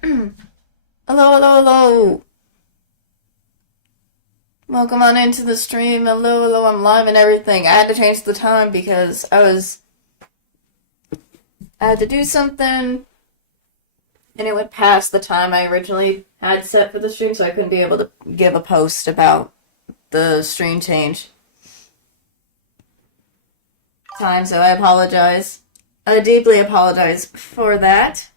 Hello, hello, hello. Welcome on into the stream. Hello, hello, I'm live and everything. I had to change the time because I had to do something and it went past the time I originally had set for the stream, so I couldn't be able to give a post about the stream change time, so I apologize. I deeply apologize for that.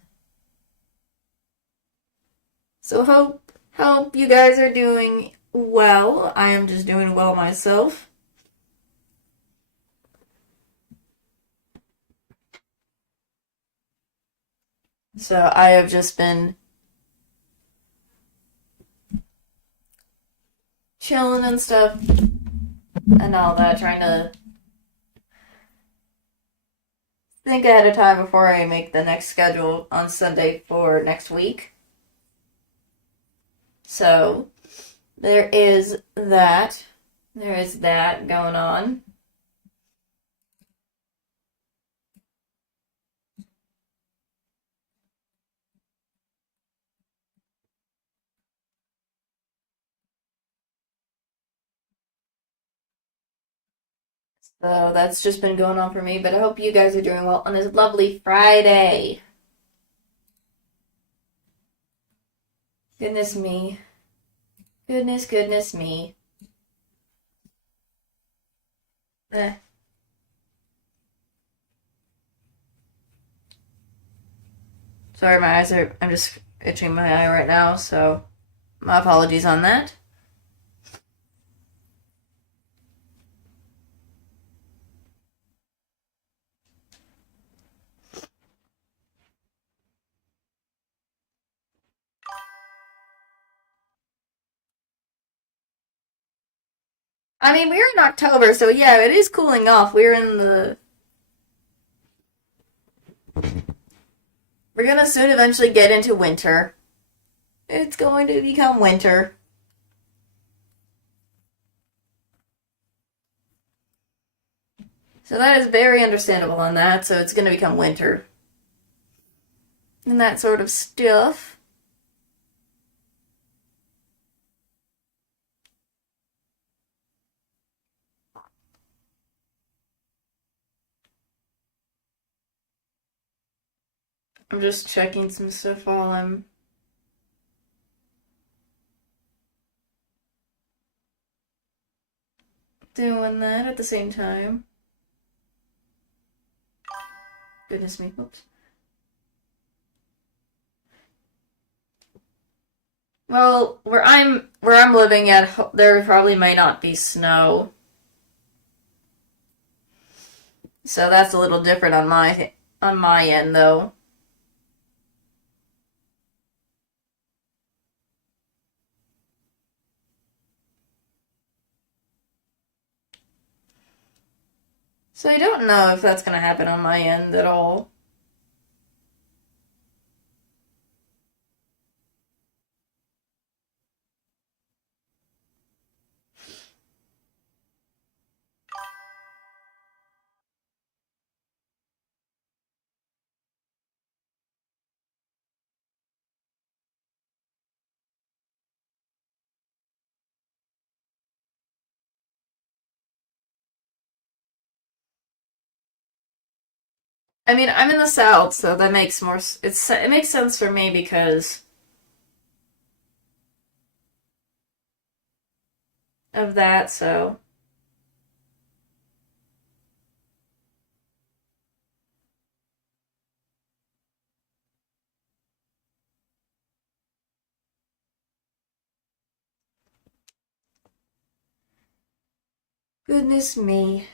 So hope you guys are doing well. I am just doing well myself. So I have just been chilling and stuff and all that, trying to think ahead of time before I make the next schedule on Sunday for next week. So there is that. There is that going on. So that's just been going on for me, but I hope you guys are doing well on this lovely Friday. Goodness me. Goodness me. Eh. Sorry, my eyes are. I'm just itching my eye right now, so my apologies on that. I mean, we're in October, so yeah, it is cooling off. We're gonna soon eventually get into winter. It's going to become winter. So that is very understandable on that, so it's gonna become winter. And that sort of stuff. I'm just checking some stuff while I'm doing that at the same time. Goodness me, oops. Well, where I'm living at, there probably might not be snow. So that's a little different on my end though. So I don't know if that's going to happen on my end at all. I mean, I'm in the South, so that makes it makes sense for me because of that, so goodness me.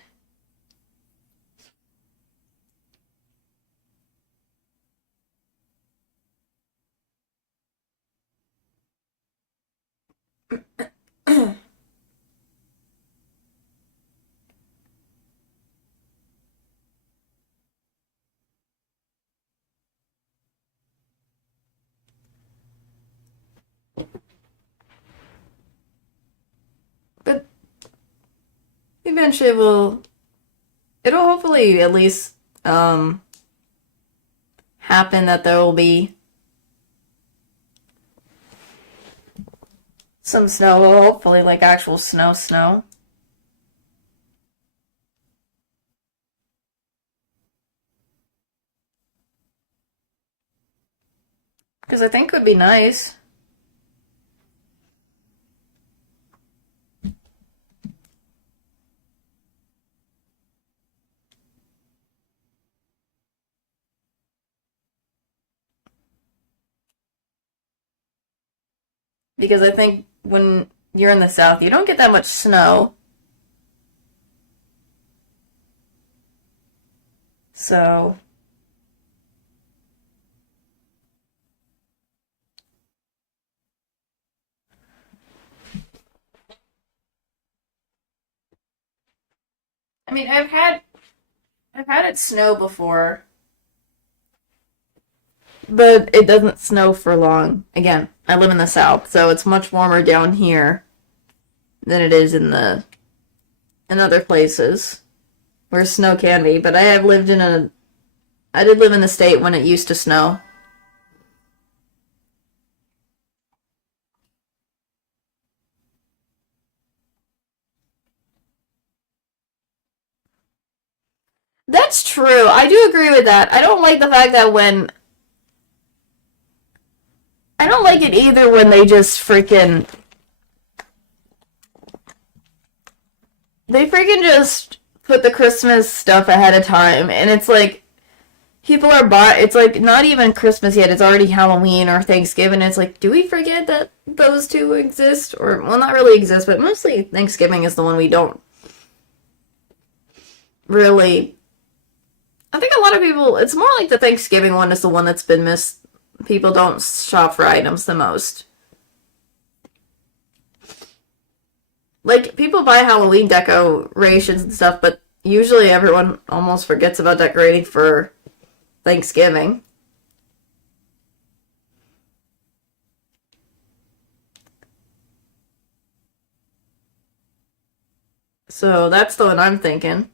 But eventually it'll hopefully at least happen that there will be some snow, well, hopefully like actual snow. Because I think it would be nice. Because I think when you're in the south, you don't get that much snow. So, I mean, I've had it snow before, but it doesn't snow for long. Again, I live in the south, so it's much warmer down here than it is in other places where snow can be. But I did live in the state when it used to snow. That's true. I do agree with that. I don't like the fact that when I don't like it either when they freaking just put the Christmas stuff ahead of time, and it's like people are it's like not even Christmas yet, it's already Halloween or Thanksgiving. It's like, do we forget that those two exist? Or, well, not really exist, but mostly Thanksgiving is the one we don't really. I think a lot of people, it's more like the Thanksgiving one is the one that's been missed. People don't shop for items the most. Like, people buy Halloween decorations and stuff, but usually everyone almost forgets about decorating for Thanksgiving. So that's the one I'm thinking.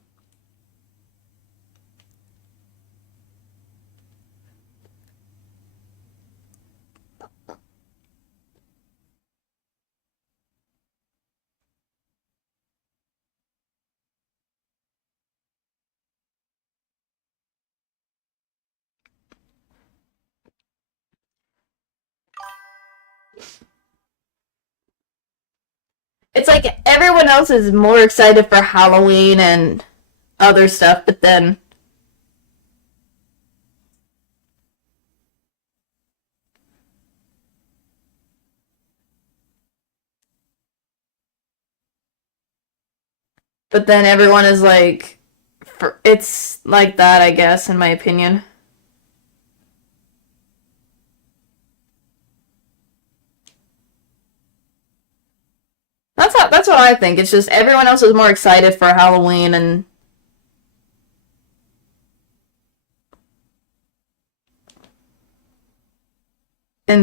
It's like everyone else is more excited for Halloween and other stuff, but then everyone is like, it's like that, I guess, in my opinion. That's what I think. It's just everyone else is more excited for Halloween and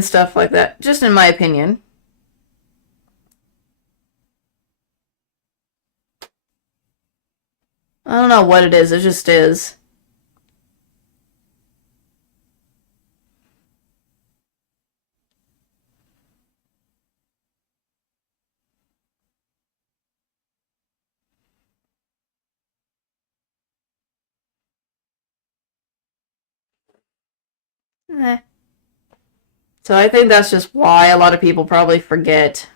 stuff like that. Just in my opinion. I don't know what it is. It just is. Eh. So I think that's just why a lot of people probably forget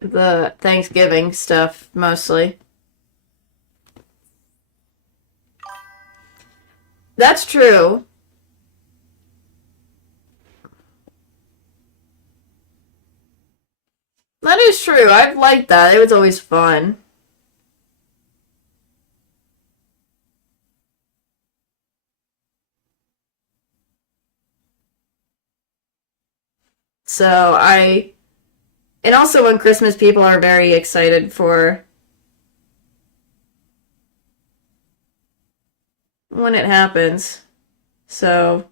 the Thanksgiving stuff mostly. That's true. That is true. I've liked that. It was always fun. So I and also when Christmas people are very excited for when it happens. So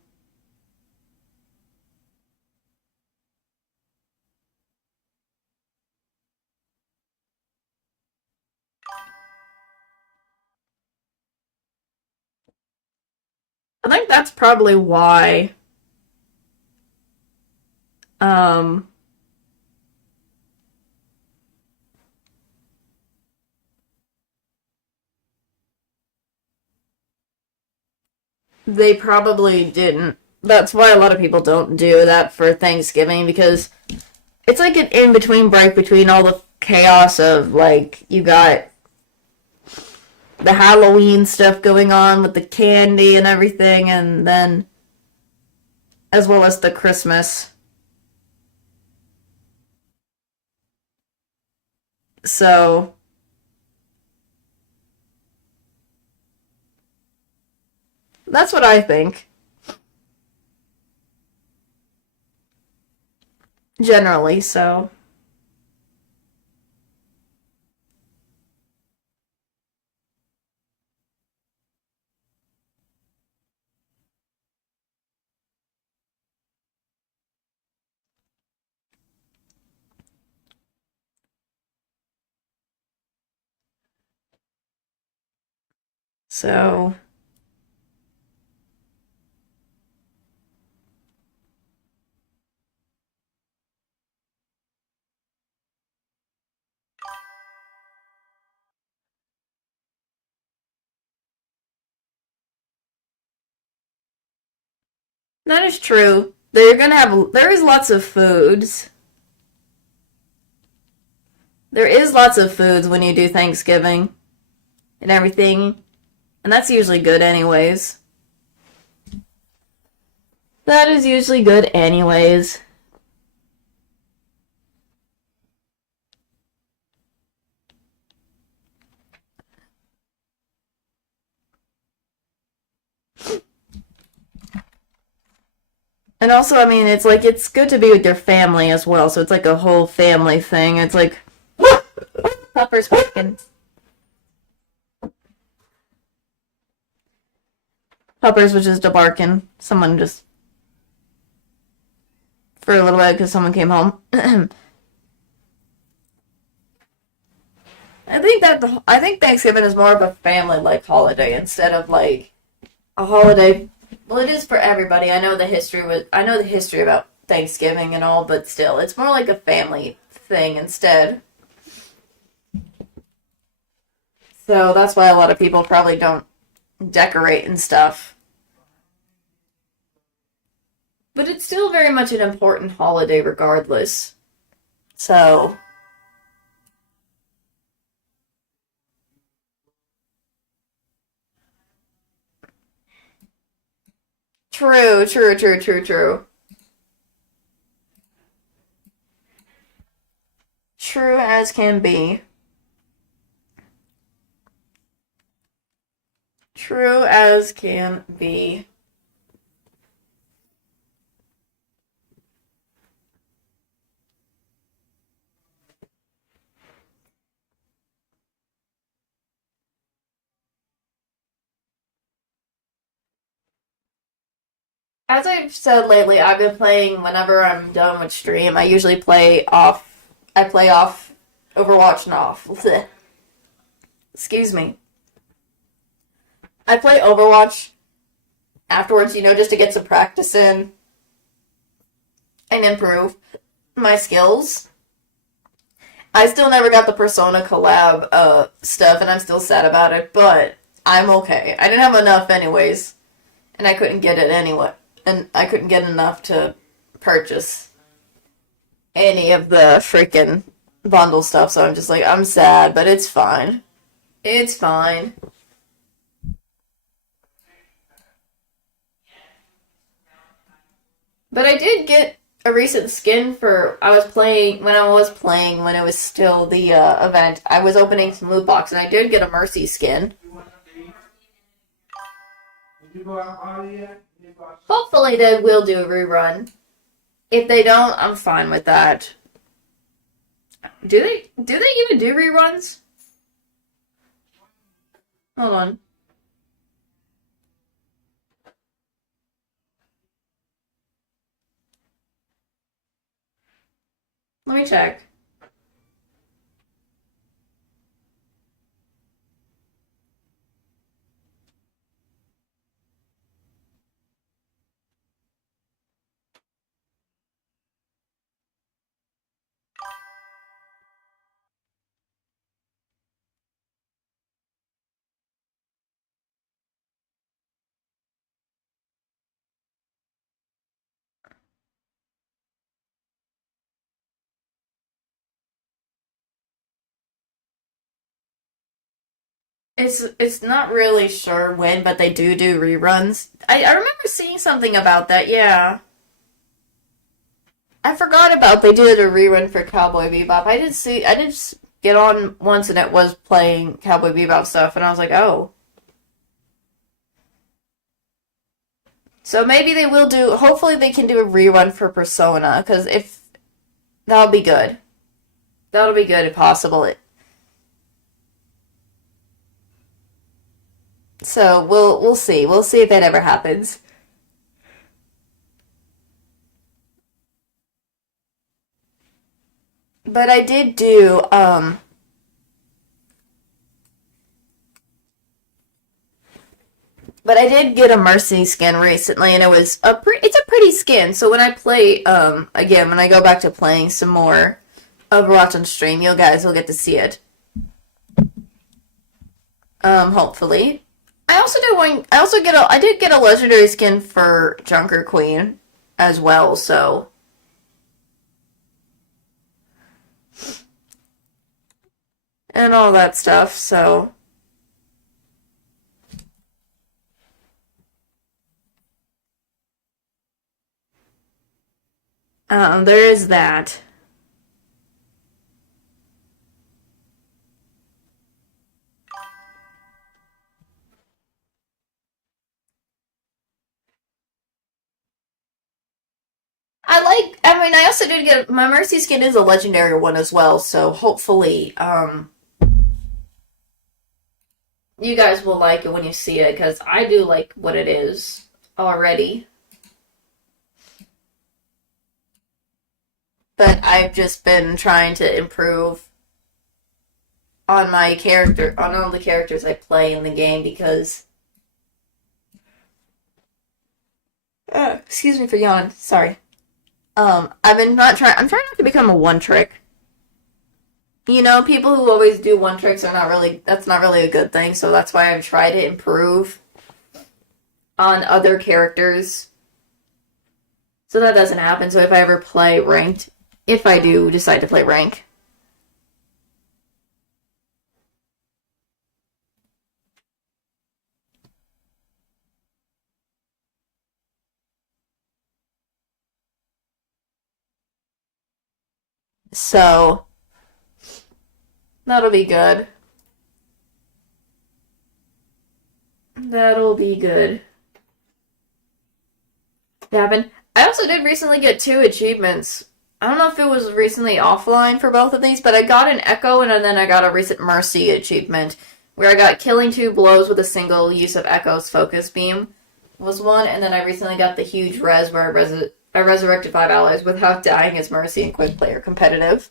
I think that's probably why um they probably didn't. That's why a lot of people don't do that for Thanksgiving because it's like an in between break between all the chaos of like you got the Halloween stuff going on with the candy and everything, and then as well as the Christmas. So that's what I think generally. So so that is true. There is lots of foods. There is lots of foods when you do Thanksgiving and everything, and that's usually good anyways. That is usually good anyways. And also, I mean, it's like it's good to be with your family as well. So it's like a whole family thing. It's like Pupper's barking. Puppers was just a barking. Someone just for a little bit because someone came home. I think Thanksgiving is more of a family like holiday instead of like a holiday. Well, it is for everybody. I know the history about Thanksgiving and all, but still, it's more like a family thing instead. So that's why a lot of people probably don't decorate and stuff. But it's still very much an important holiday regardless. So, true, true, true, true, true. True as can be. True as can be. As I've said lately, I've been playing whenever I'm done with stream. I play off Overwatch and off. Excuse me. I play Overwatch afterwards, just to get some practice in and improve my skills. I still never got the Persona collab stuff, and I'm still sad about it, but I'm okay. I didn't have enough anyways, and I couldn't get it anyway. And I couldn't get enough to purchase any of the freaking bundle stuff, so I'm just like, I'm sad, but it's fine. It's fine. But I did get a recent skin for I was playing when it was still the event. I was opening some loot box and I did get a Mercy skin. Hopefully they will do a rerun. If they don't, I'm fine with that. Do they even do reruns? Hold on. Let me check. It's not really sure when, but they do reruns. I remember seeing something about that. Yeah, I forgot about they did a rerun for Cowboy Bebop. I did get on once and it was playing Cowboy Bebop stuff, and I was like, oh. So maybe they will do. Hopefully, they can do a rerun for Persona, because if that'll be good. That'll be good if possible. So we'll see. We'll see if that ever happens. But I did do but I did get a Mercy skin recently, and it's a pretty skin. So when I play again, when I go back to playing some more Overwatch on stream, you guys will get to see it. Hopefully. I did get a legendary skin for Junker Queen as well, so and all that stuff, so there is that. I mean, I also did get my Mercy skin is a legendary one as well, so hopefully, you guys will like it when you see it, because I do like what it is already. But I've just been trying to improve on my character, on all the characters I play in the game, because. Excuse me for yawning. Sorry. I've been not trying. I'm trying not to become a one trick. You know, people who always do one tricks are not really. That's not really a good thing. So that's why I've tried to improve on other characters, so that doesn't happen. So if I ever play ranked, if I do decide to play rank, so that'll be good. That'll be good. Gavin. I also did recently get two achievements. I don't know if it was recently offline for both of these, but I got an Echo and then I got a recent Mercy achievement where I got killing two blows with a single use of Echo's focus beam was one, and then I recently got the huge res where I resurrected 5 allies without dying as Mercy in quick player competitive.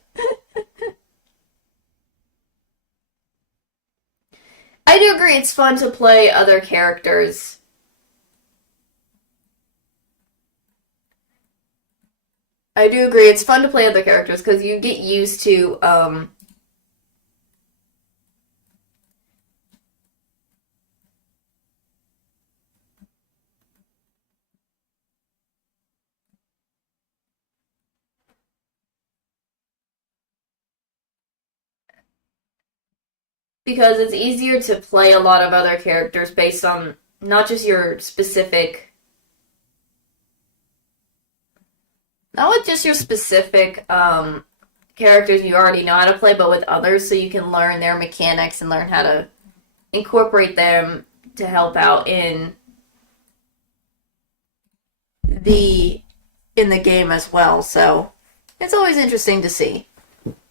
I do agree it's fun to play other characters. I do agree it's fun to play other characters because you get used to because it's easier to play a lot of other characters based on not just your specific, not with just your specific characters you already know how to play, but with others, so you can learn their mechanics and learn how to incorporate them to help out the in the game as well. So it's always interesting to see.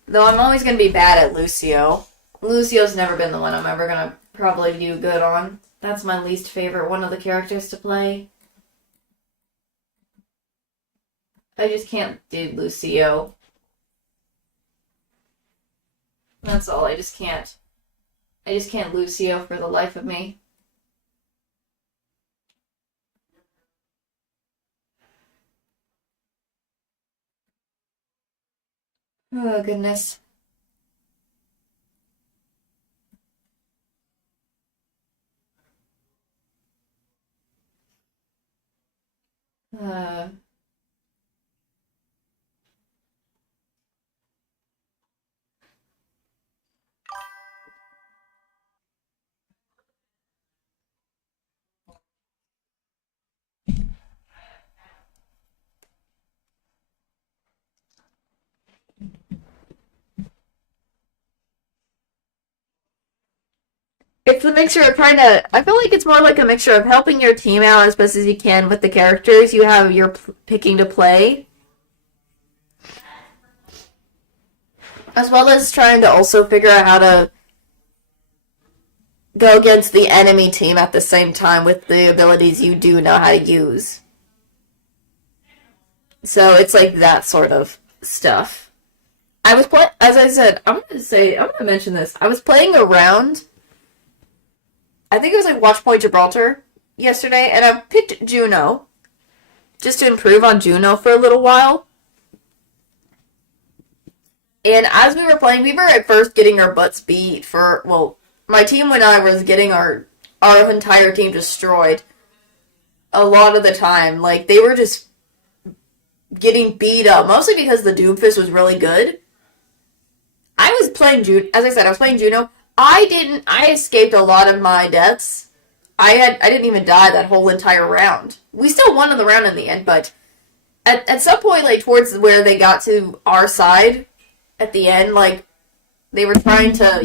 Though I'm always going to be bad at Lucio. Lucio's never been the one I'm ever going to probably do good on. That's my least favorite one of the characters to play. I just can't do Lucio. That's all. I just can't. I just can't Lucio for the life of me. Oh, goodness. Uh, it's the mixture of trying to. I feel like it's more like a mixture of helping your team out as best as you can with the characters you have you're picking to play, as well as trying to also figure out how to go against the enemy team at the same time with the abilities you do know how to use. So it's like that sort of stuff. I was as I said, I'm gonna mention this. I was playing around. I think it was like Watchpoint Gibraltar yesterday, and I picked Juno just to improve on Juno for a little while. And as we were playing, we were at first getting our butts beat for, well, my team and I was getting our entire team destroyed a lot of the time. Like, they were just getting beat up, mostly because the Doomfist was really good. I was playing as I said, I was playing Juno. I escaped a lot of my deaths. I didn't even die that whole entire round. We still won the round in the end, but at some point, like, towards where they got to our side, at the end, like, they were trying to,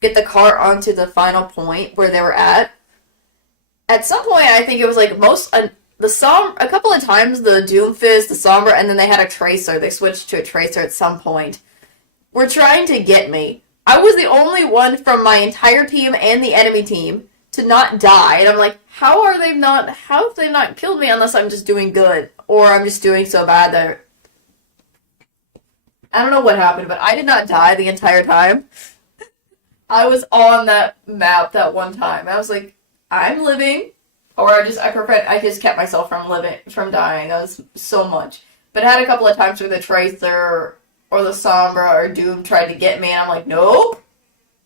get the cart onto the final point where they were at. At some point, I think it was, like, a couple of times, the Doomfist, the Sombra, and then they had a Tracer. They switched to a Tracer at some point. Were trying to get me. I was the only one from my entire team and the enemy team to not die. And I'm like, how have they not killed me unless I'm just doing good? Or I'm just doing so bad that... I don't know what happened, but I did not die the entire time. I was on that map that one time. I was like, I'm living. Or I just kept myself from dying. That was so much. But I had a couple of times where the Tracer or the Sombra or Doom tried to get me, and I'm like, nope,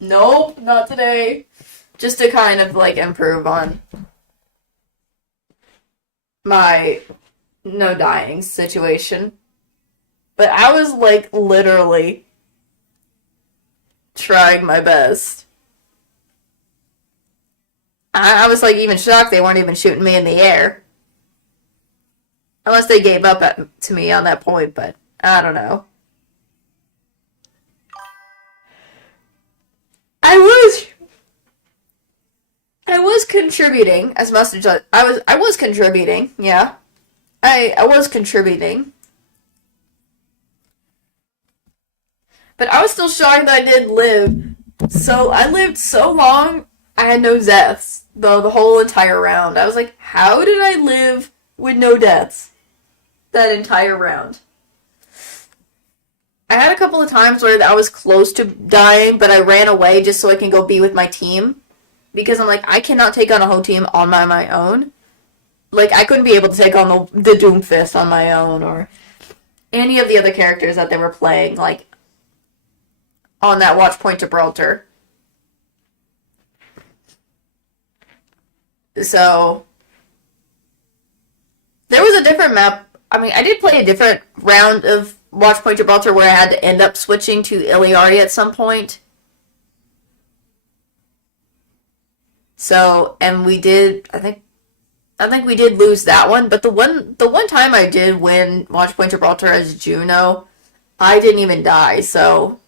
not today. Just to kind of, like, improve on my no dying situation. But I was, like, literally trying my best. I was, like, even shocked they weren't even shooting me in the air. Unless they gave up to me on that point, but I don't know. I was contributing as much as I was contributing, yeah. I was contributing. But I was still shocked that I did live. So I lived so long, I had no deaths the whole entire round. I was like, how did I live with no deaths that entire round? I had a couple of times where I was close to dying, but I ran away just so I can go be with my team. Because I'm like, I cannot take on a whole team on my own. Like, I couldn't be able to take on the Doomfist on my own, or any of the other characters that they were playing, like, on that Watchpoint Gibraltar. So, there was a different map. I mean, I did play a different round of Watchpoint Gibraltar where I had to end up switching to Iliari at some point. So, and we did, I think we did lose that one, but the one time I did win Watchpoint Gibraltar as Juno, I didn't even die, so...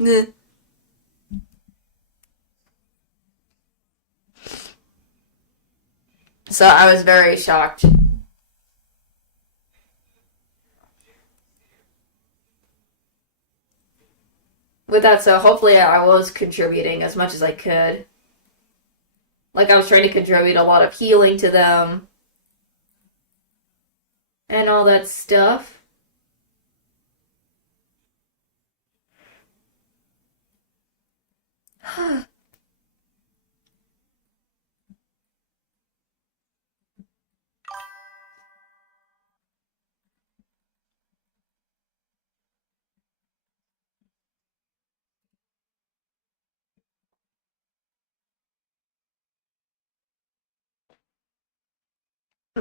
Eh. So I was very shocked. With that, so hopefully I was contributing as much as I could. Like, I was trying to contribute a lot of healing to them. And all that stuff.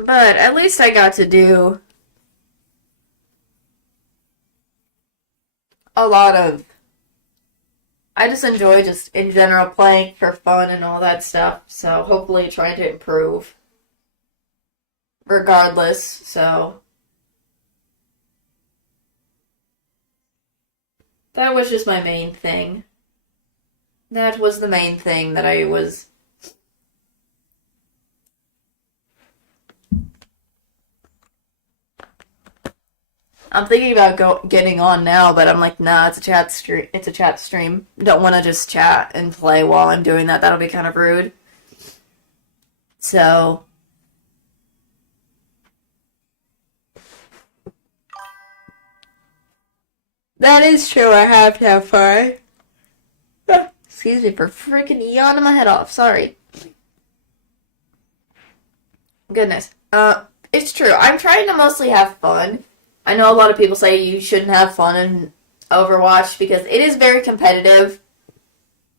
But at least I got to do a lot of... I just enjoy just, in general, playing for fun and all that stuff. So hopefully trying to improve. Regardless, so... That was just my main thing. That was the main thing that I was. I'm thinking about getting on now, but I'm like, nah, it's a chat stream. It's a chat stream. Don't want to just chat and play while I'm doing that. That'll be kind of rude. So, that is true. I have to have fun. Excuse me for freaking yawning my head off. Sorry. Goodness. It's true. I'm trying to mostly have fun. I know a lot of people say you shouldn't have fun in Overwatch because it is very competitive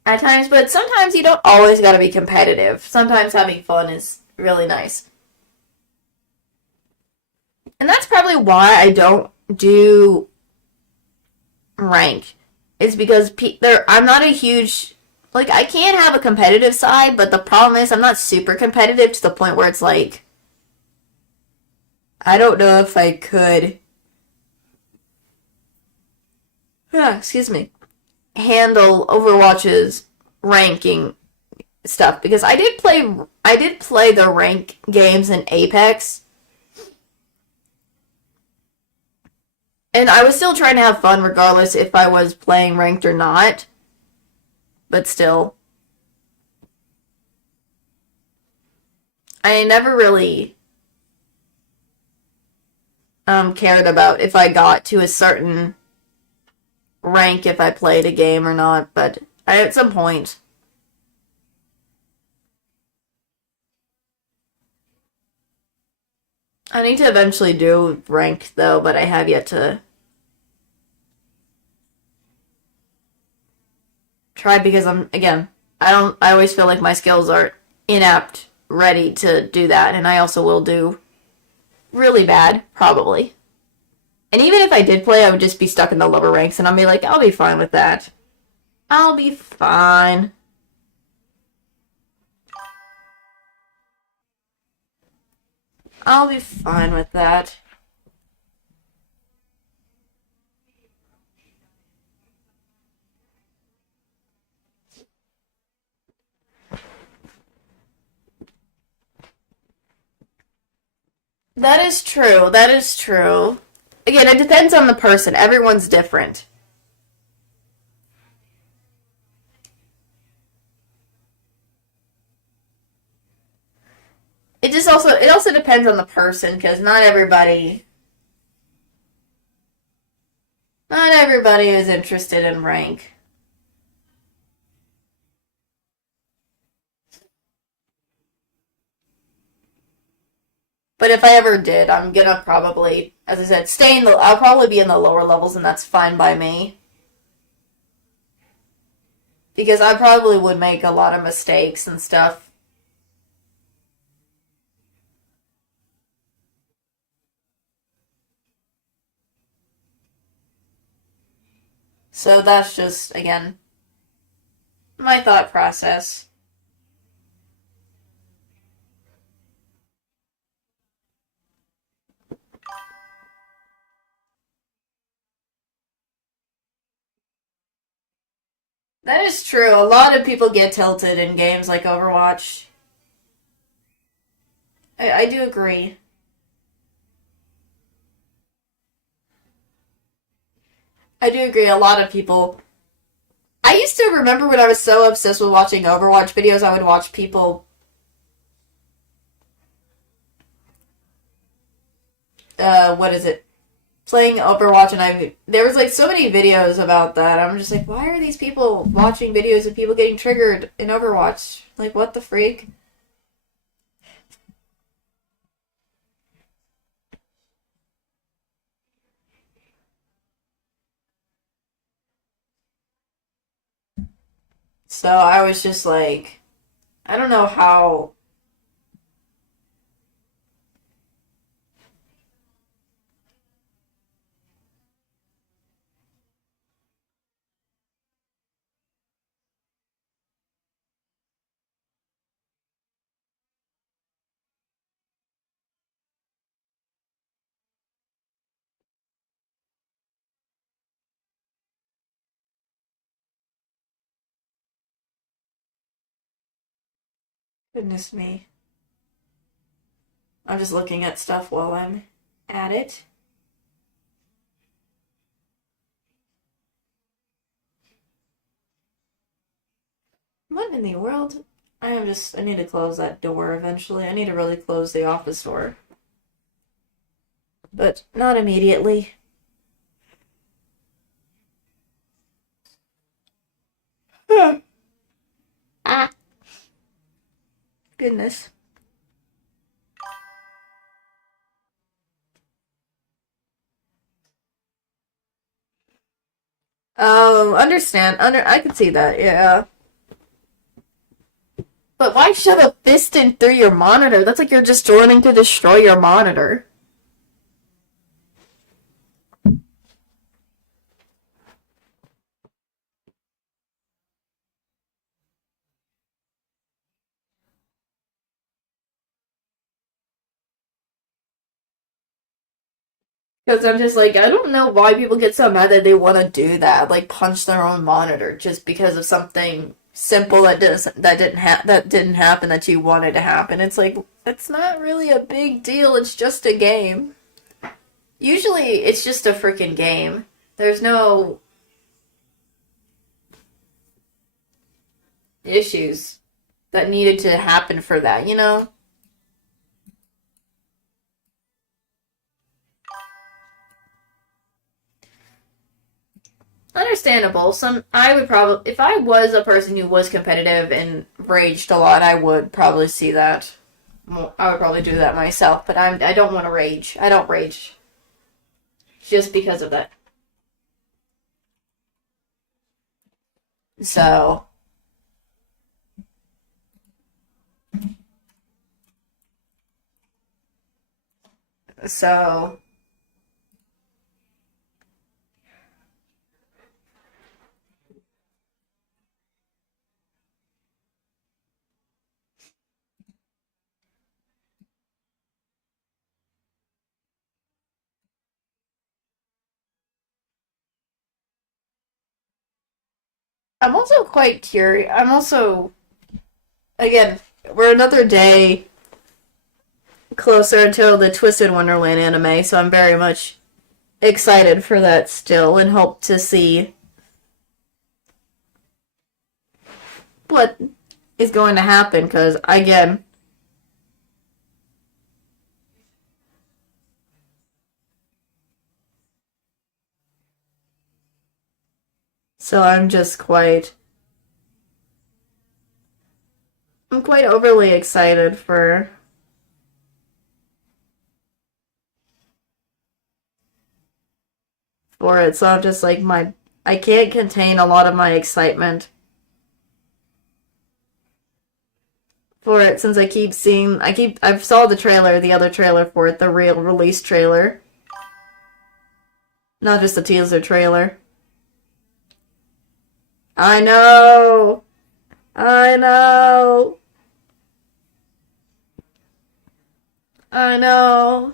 at times, but sometimes you don't always gotta be competitive. Sometimes having fun is really nice. And that's probably why I don't do rank. Is because I'm not a huge like I can have a competitive side, but the problem is I'm not super competitive to the point where it's like I don't know if I could yeah, excuse me, handle Overwatch's ranking stuff because I did play the rank games in Apex and I was still trying to have fun regardless if I was playing ranked or not, but still I never really cared about if I got to a certain rank if I played a game or not, but at some point I need to eventually do rank though, but I have yet to try because I always feel like my skills are inapt ready to do that and I also will do really bad probably. And even if I did play, I would just be stuck in the lower ranks and I'll be like, I'll be fine with that. I'll be fine. I'll be fine with that. That is true. That is true. Again, it depends on the person. Everyone's different. It also depends on the person because not everybody is interested in rank. But if I ever did, I'm gonna probably, as I said, stay in the. I'll probably be in the lower levels, and that's fine by me because I probably would make a lot of mistakes and stuff. So that's just again my thought process. That is true. A lot of people get tilted in games like Overwatch. I do agree. I do agree. A lot of people. I used to remember when I was so obsessed with watching Overwatch videos, I would watch people. What is it? Playing Overwatch, and I there was like so many videos about that. I'm just like, why are these people watching videos of people getting triggered in Overwatch? Like, what the freak? So I was just like, I don't know how Goodness me. I'm just looking at stuff while I'm at it. What in the world? I need to close that door eventually. I need to really close the office door. But not immediately. Ah, goodness. Oh, understand. I can see that, yeah. But why shove a fist in through your monitor? That's like you're just joining to destroy your monitor. Because I'm just like, I don't know why people get so mad that they want to do that, like punch their own monitor just because of something simple that didn't happen that you wanted to happen. It's like it's not really a big deal. It's just a game. Usually, it's just a freaking game. There's no issues that needed to happen for that, you know? Understandable. I would probably, if I was a person who was competitive and raged a lot, I would probably see that. I would probably do that myself, but I don't want to rage. I don't rage just because of that. So, so I'm also quite curious. I'm also, again, we're another day closer until the Twisted Wonderland anime, so I'm very much excited for that still and hope to see what is going to happen because, again, so I'm quite overly excited for it. So I'm just like I can't contain a lot of my excitement for it since I've saw the trailer, the other trailer for it, the real release trailer, not just the teaser trailer. I know, I know, I know.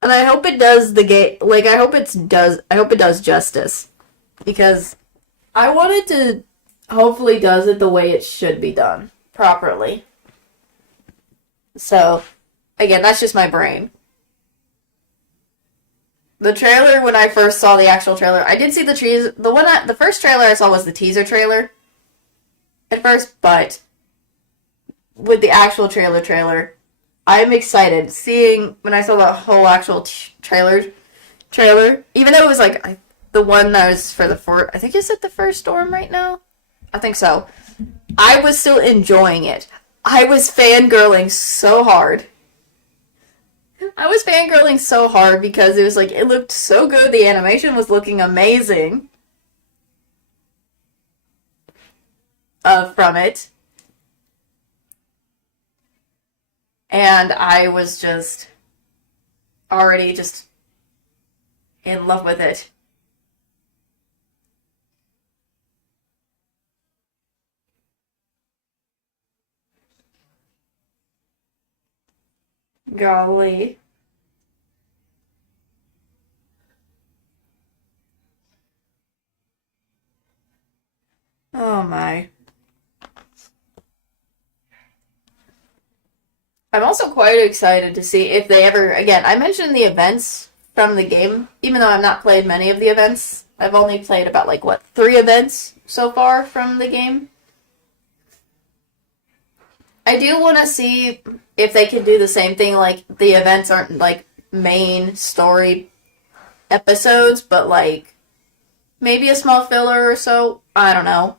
And I hope it does the game. Like I hope it does justice because I want it to hopefully does it the way it should be done properly. So again, that's just my brain. The trailer when I first saw the actual trailer, I did see the trees. The first trailer I saw was the teaser trailer at first, but with the actual trailer, I'm excited seeing when I saw the whole actual trailer. Even though it was like the one that was for the four, I think is it the first storm right now? I think so. I was still enjoying it. I was fangirling so hard. I was fangirling so hard because it was like it looked so good. The animation was looking amazing from it, and I was just already just in love with it. Golly. Oh my. I'm also quite excited to see if they ever, again, I mentioned the events from the game, even though I've not played many of the events. I've only played about, like, what, 3 events so far from the game. I do want to see if they can do the same thing, like, the events aren't, like, main story episodes, but, like, maybe a small filler or so. I don't know.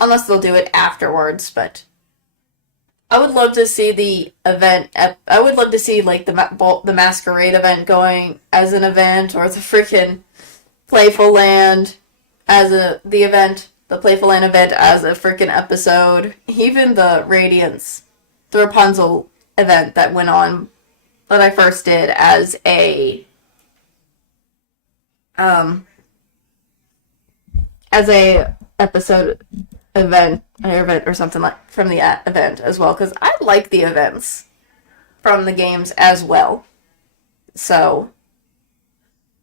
Unless they'll do it afterwards, but I would love to see the event. I would love to see like the masquerade event going as an event, or the freaking Playful Land as the event, the Playful Land event as a freaking episode. Even the Radiance, the Rapunzel event that went on that I first did um as a episode event or something like from the event as well, because I like the events from the games as well. So,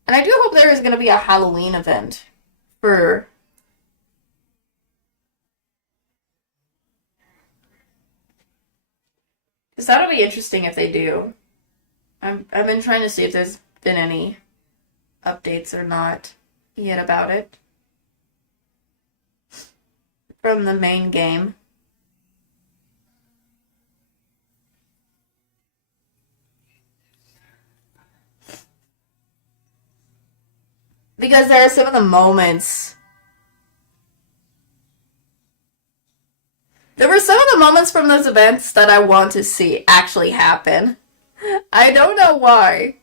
and I do hope there is going to be a Halloween event for. Because that'll be interesting if they do. I've been trying to see if there's been any updates or not yet about it from the main game. Because there are some of the moments. There were some of the moments from those events that I want to see actually happen. I don't know why.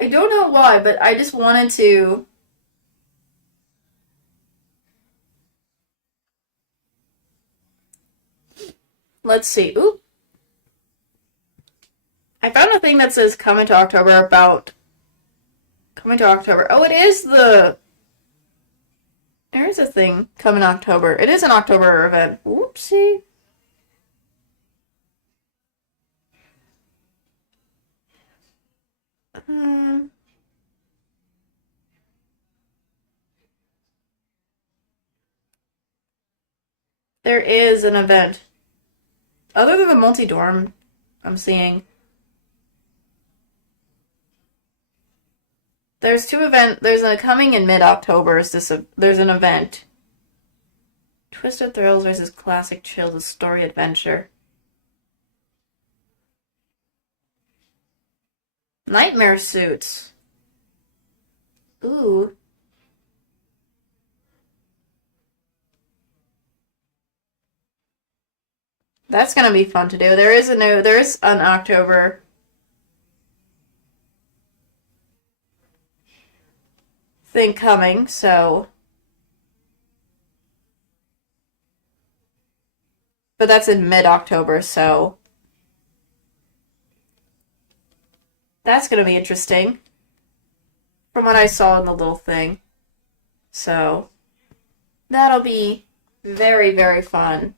I don't know why, but I just wanted to. Let's see. Oop. I found a thing that says coming to October about. Coming to October. Oh, it is the. There is a thing coming October. It is an October event. Oopsie. Hmm. There is an event. Other than the multi dorm, I'm seeing. There's two event. There's a coming in mid October. There's an event. Twisted Thrills versus Classic Chills, a story adventure. Nightmare suits. Ooh. That's gonna be fun to do. There is an October thing coming, so. But that's in mid October, so. That's gonna be interesting. From what I saw in the little thing. So. That'll be very, very fun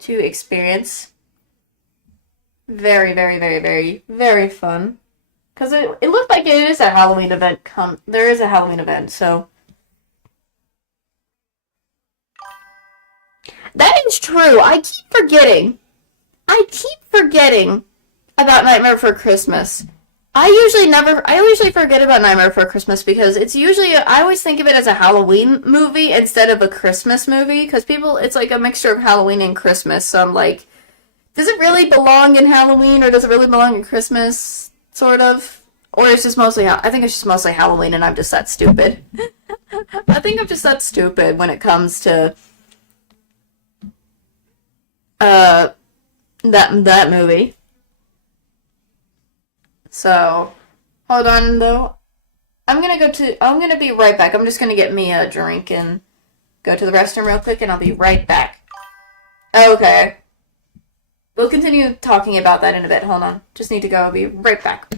to experience. Very, very, very, very, very fun. Because it looked like it is a Halloween event. There is a Halloween event, so. That is true. I keep forgetting about Nightmare Before Christmas. I usually forget about Nightmare Before Christmas because it's usually, I always think of it as a Halloween movie instead of a Christmas movie because it's like a mixture of Halloween and Christmas. So I'm like, does it really belong in Halloween or does it really belong in Christmas? Sort of. Or it's just mostly, I think it's just mostly Halloween and I'm just that stupid. I think I'm just that stupid when it comes to uh that movie. So hold on though. I'm gonna be right back. I'm just gonna get me a drink and go to the restroom real quick and I'll be right back. Okay. We'll continue talking about that in a bit. Hold on. Just need to go. I'll be right back.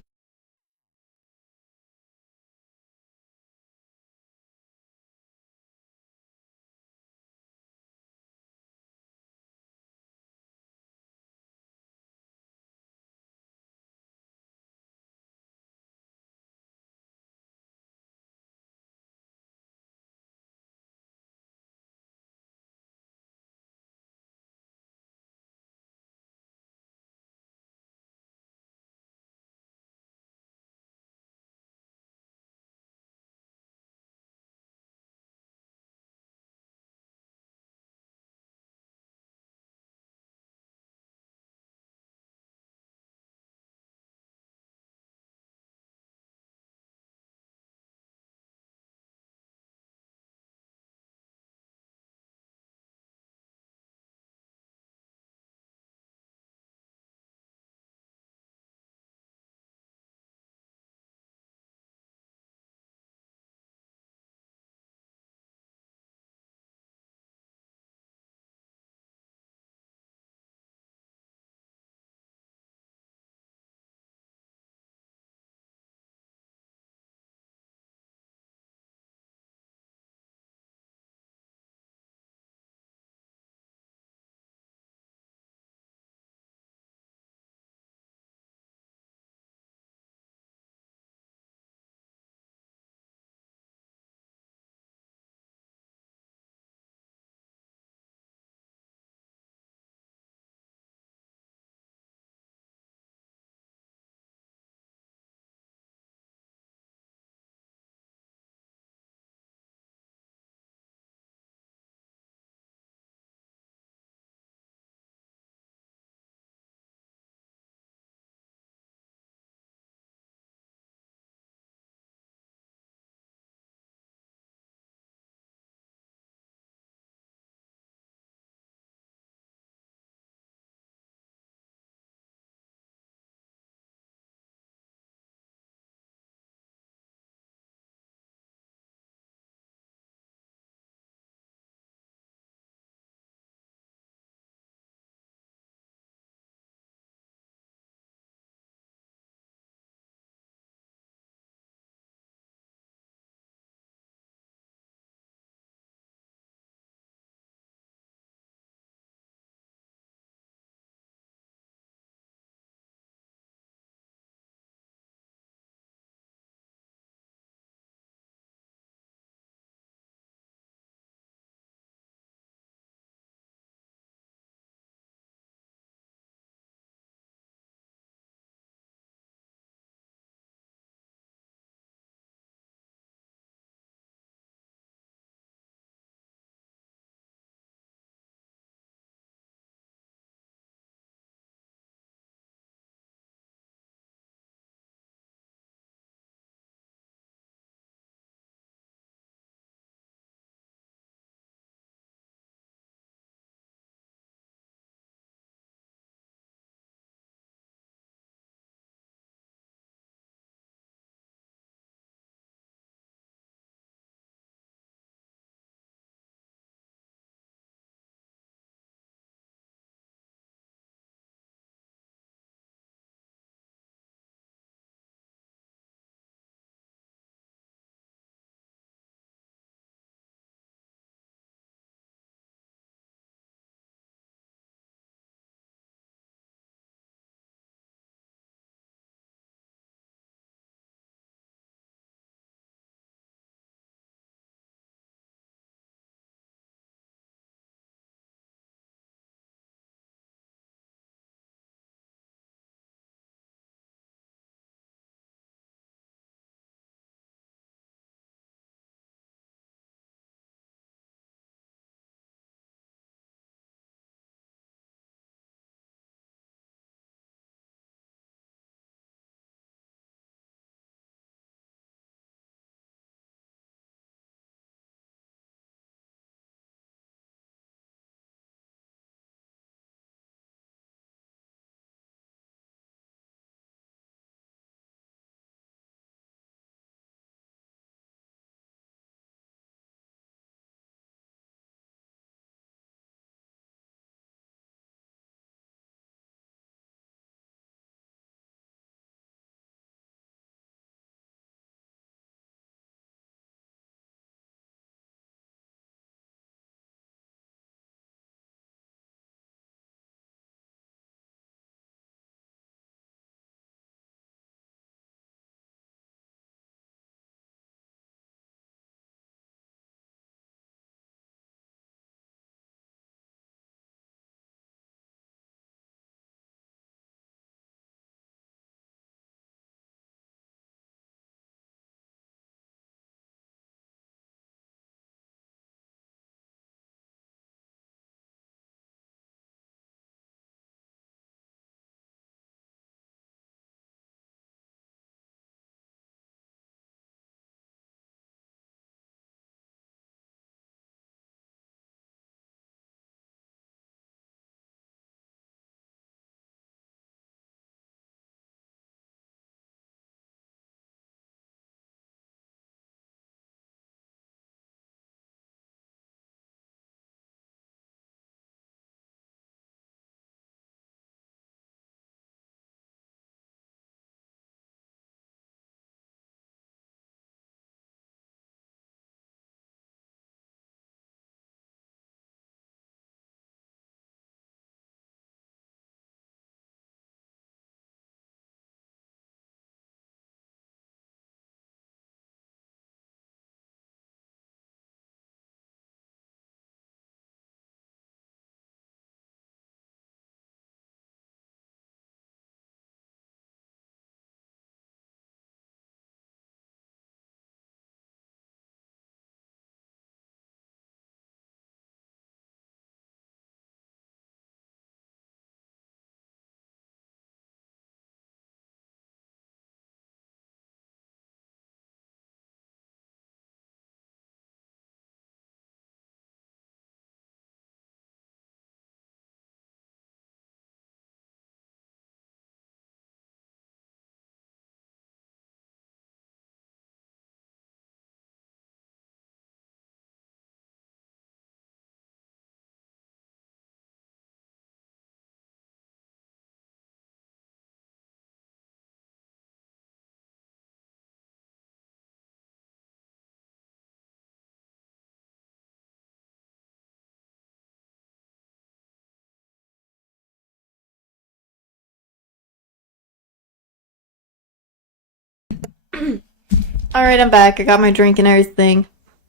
Alright, I'm back. I got my drink and everything.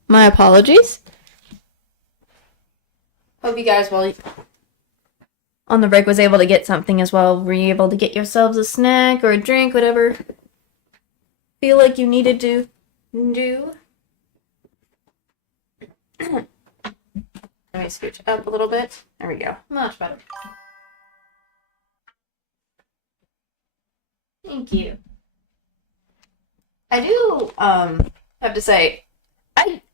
My apologies. Hope you guys, while on the break, was able to get something as well. Were you able to get yourselves a snack or a drink, whatever feel like you needed to do? Let me scooch up a little bit. There we go. Much better. Thank you. I do have to say,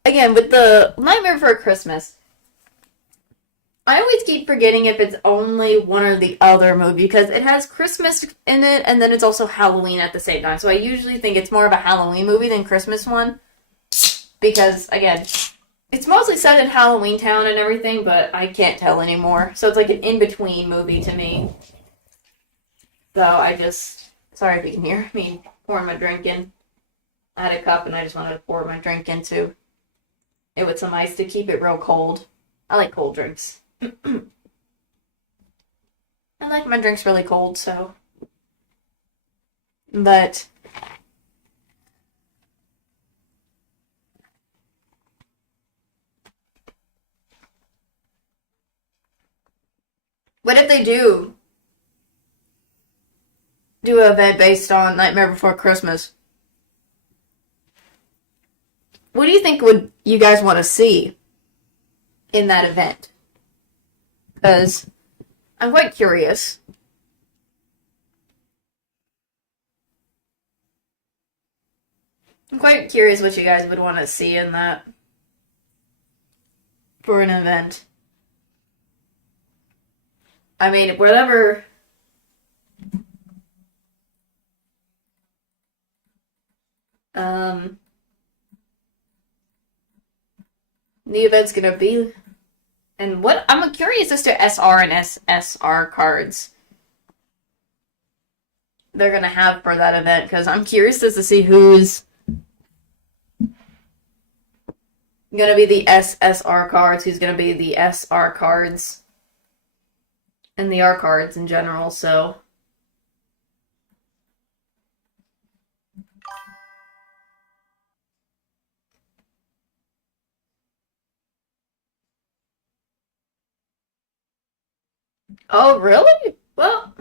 again with the Nightmare Before Christmas, I always keep forgetting if it's only one or the other movie because it has Christmas in it and then it's also Halloween at the same time. So I usually think it's more of a Halloween movie than Christmas one because again, it's mostly set in Halloween Town and everything, but I can't tell anymore. So it's like an in-between movie to me. So sorry if you can hear me pouring my drink in. I had a cup and I just wanted to pour my drink into it with some ice to keep it real cold. I like cold drinks. I like my drinks really cold, so. But. What if they do an event based on Nightmare Before Christmas? What do you think would you guys want to see in that event? Because I'm quite curious. I'm quite curious what you guys would want to see in that for an event. I mean, whatever. The event's gonna be, and what I'm curious as to SR and SSR cards they're gonna have for that event because I'm curious as to see who's gonna be the SSR cards, who's gonna be the SR cards, and the R cards in general. So. Oh, really? Well,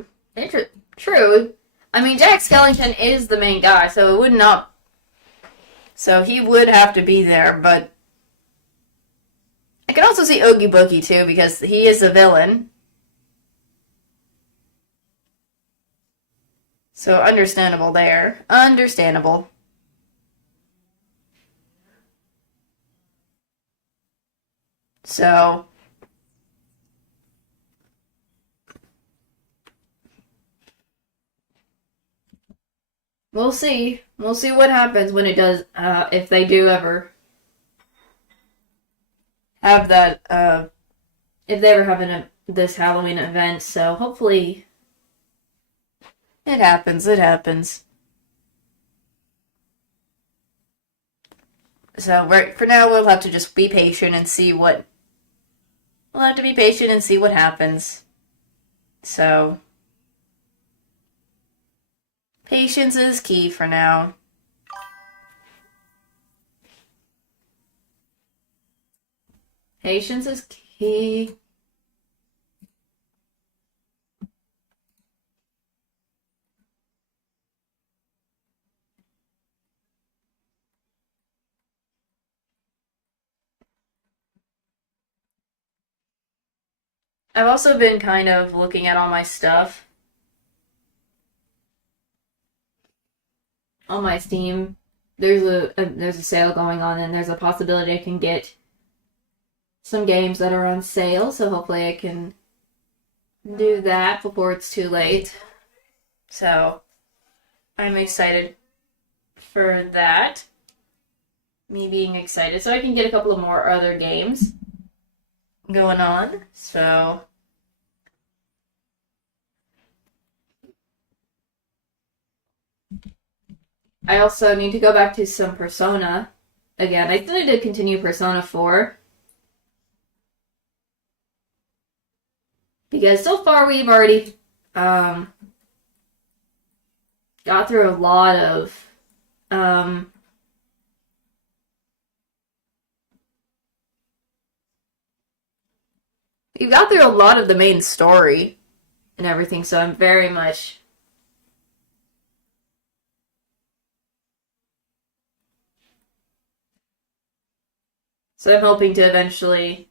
true. I mean, Jack Skellington is the main guy, so it would not. So he would have to be there, but I can also see Oogie Boogie too because he is a villain. So understandable there. Understandable. So. We'll see. We'll see what happens when it does, if they do ever have that, if they ever have this Halloween event. So hopefully it happens. It happens. So for now, we'll have to just be patient and see what. We'll have to be patient and see what happens. So. Patience is key for now. Patience is key. I've also been kind of looking at all my stuff on my Steam. There's a sale going on, and there's a possibility I can get some games that are on sale. So hopefully I can do that before it's too late. So I'm excited for that. Me being excited, so I can get a couple of more other games going on. So. I also need to go back to some Persona again. I still need to continue Persona 4. Because so far we've already got through a lot of Um, you got through a lot of the main story and everything, so I'm very much. So I'm hoping to eventually.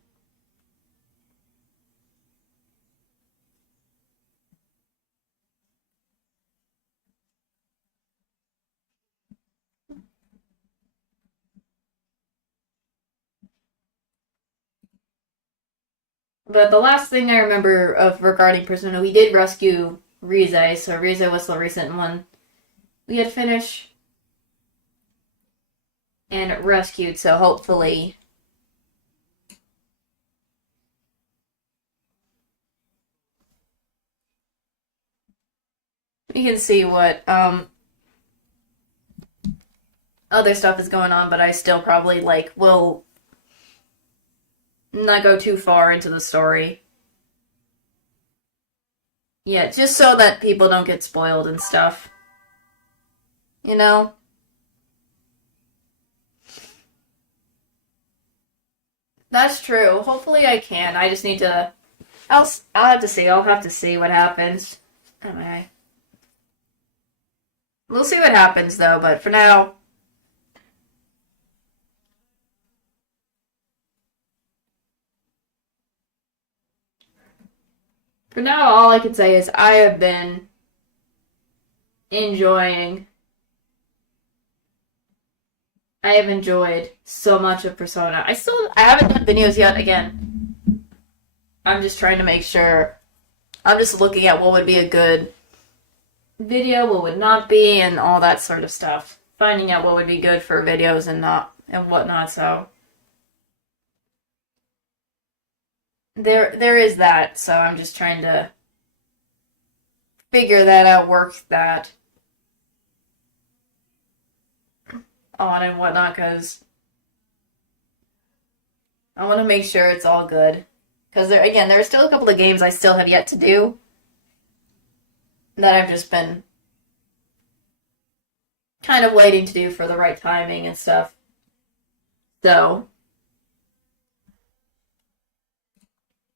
But the last thing I remember of regarding Persona, we did rescue Rize, so Rize was the recent one we had finished and rescued, so hopefully we can see what other stuff is going on, but I still probably like will not go too far into the story. Yeah, just so that people don't get spoiled and stuff. You know? That's true. Hopefully I can. I just need to I'll have to see. I'll have to see what happens. Okay. We'll see what happens though, but for now all I can say is I have been enjoying I have enjoyed so much of Persona. I haven't done videos yet again. I'm just trying to make sure. I'm just looking at what would be a good video, what would not be, and all that sort of stuff. Finding out what would be good for videos and not and whatnot, so there is that, so I'm just trying to figure that out, work that on and whatnot, because I want to make sure it's all good. Because there are still a couple of games I still have yet to do that I've just been kind of waiting to do for the right timing and stuff. So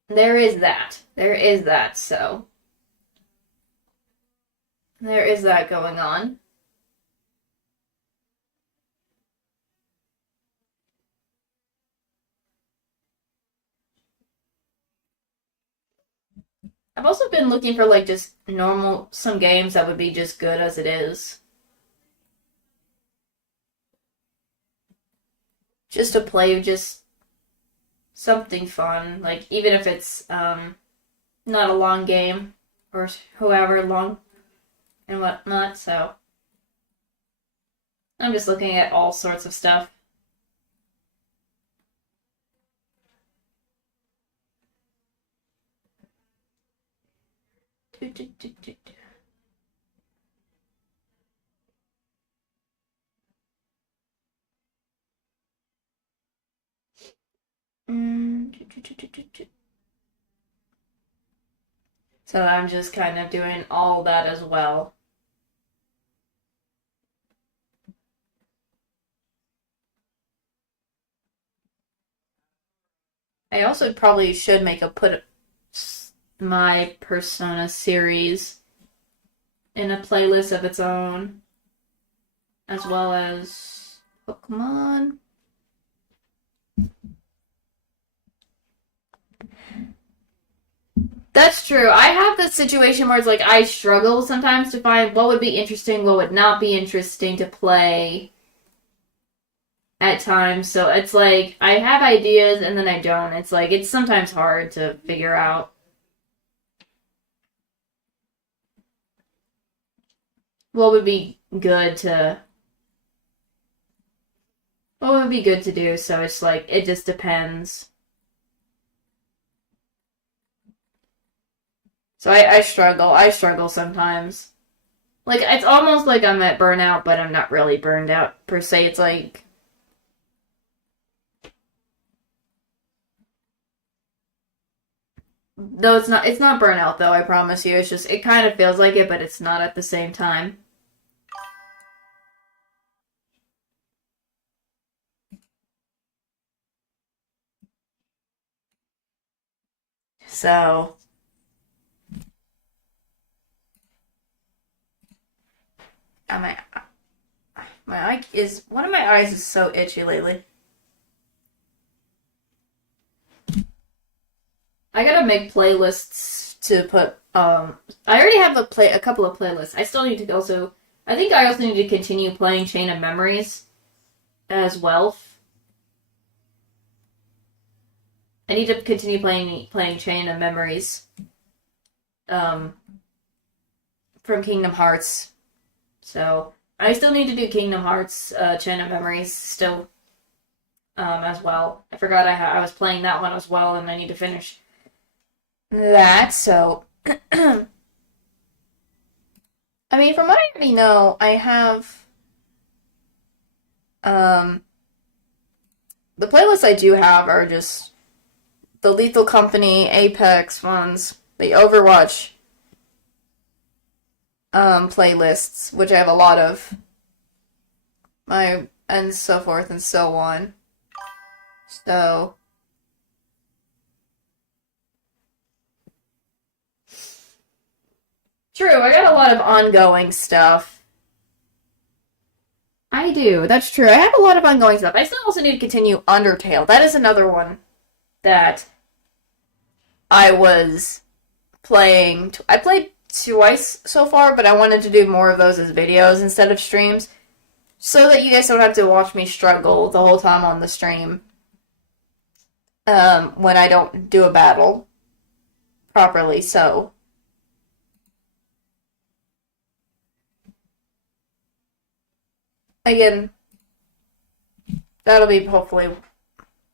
there is that. There is that. So there is that going on. I've also been looking for like just normal some games that would be just good as it is. Just to play just something fun, like even if it's not a long game or however long and whatnot. So I'm just looking at all sorts of stuff. So I'm just kind of doing all that as well. I also probably should make a put my Persona series in a playlist of its own, as well as Pokemon. That's true. I have this situation where it's like I struggle sometimes to find what would be interesting, what would not be interesting to play at times. So it's like I have ideas and then I don't. It's like it's sometimes hard to figure out what would be good to what would be good to do. So it's like it just depends. So I struggle. I struggle sometimes. Like it's almost like I'm at burnout, but I'm not really burned out per se. It's like though it's not burnout though, I promise you. It's just it kind of feels like it, but it's not at the same time. So, my eye is one of my eyes is so itchy lately. I gotta make playlists to put. I already have a couple of playlists. I still need to also. I think I also need to continue playing Chain of Memories as well. I need to continue playing Chain of Memories. Um, from Kingdom Hearts. So I still need to do Kingdom Hearts Chain of Memories still as well. I forgot I was playing that one as well, and I need to finish that. So I mean, from what I already know, I have the playlists I do have are just the Lethal Company, Apex ones, the Overwatch playlists, which I have a lot of, and so forth and so on. So true, I got a lot of ongoing stuff. I do, that's true. I have a lot of ongoing stuff. I still also need to continue Undertale. That is another one that I was playing. I played twice so far, but I wanted to do more of those as videos instead of streams, so that you guys don't have to watch me struggle the whole time on the stream when I don't do a battle properly. So again, that'll be hopefully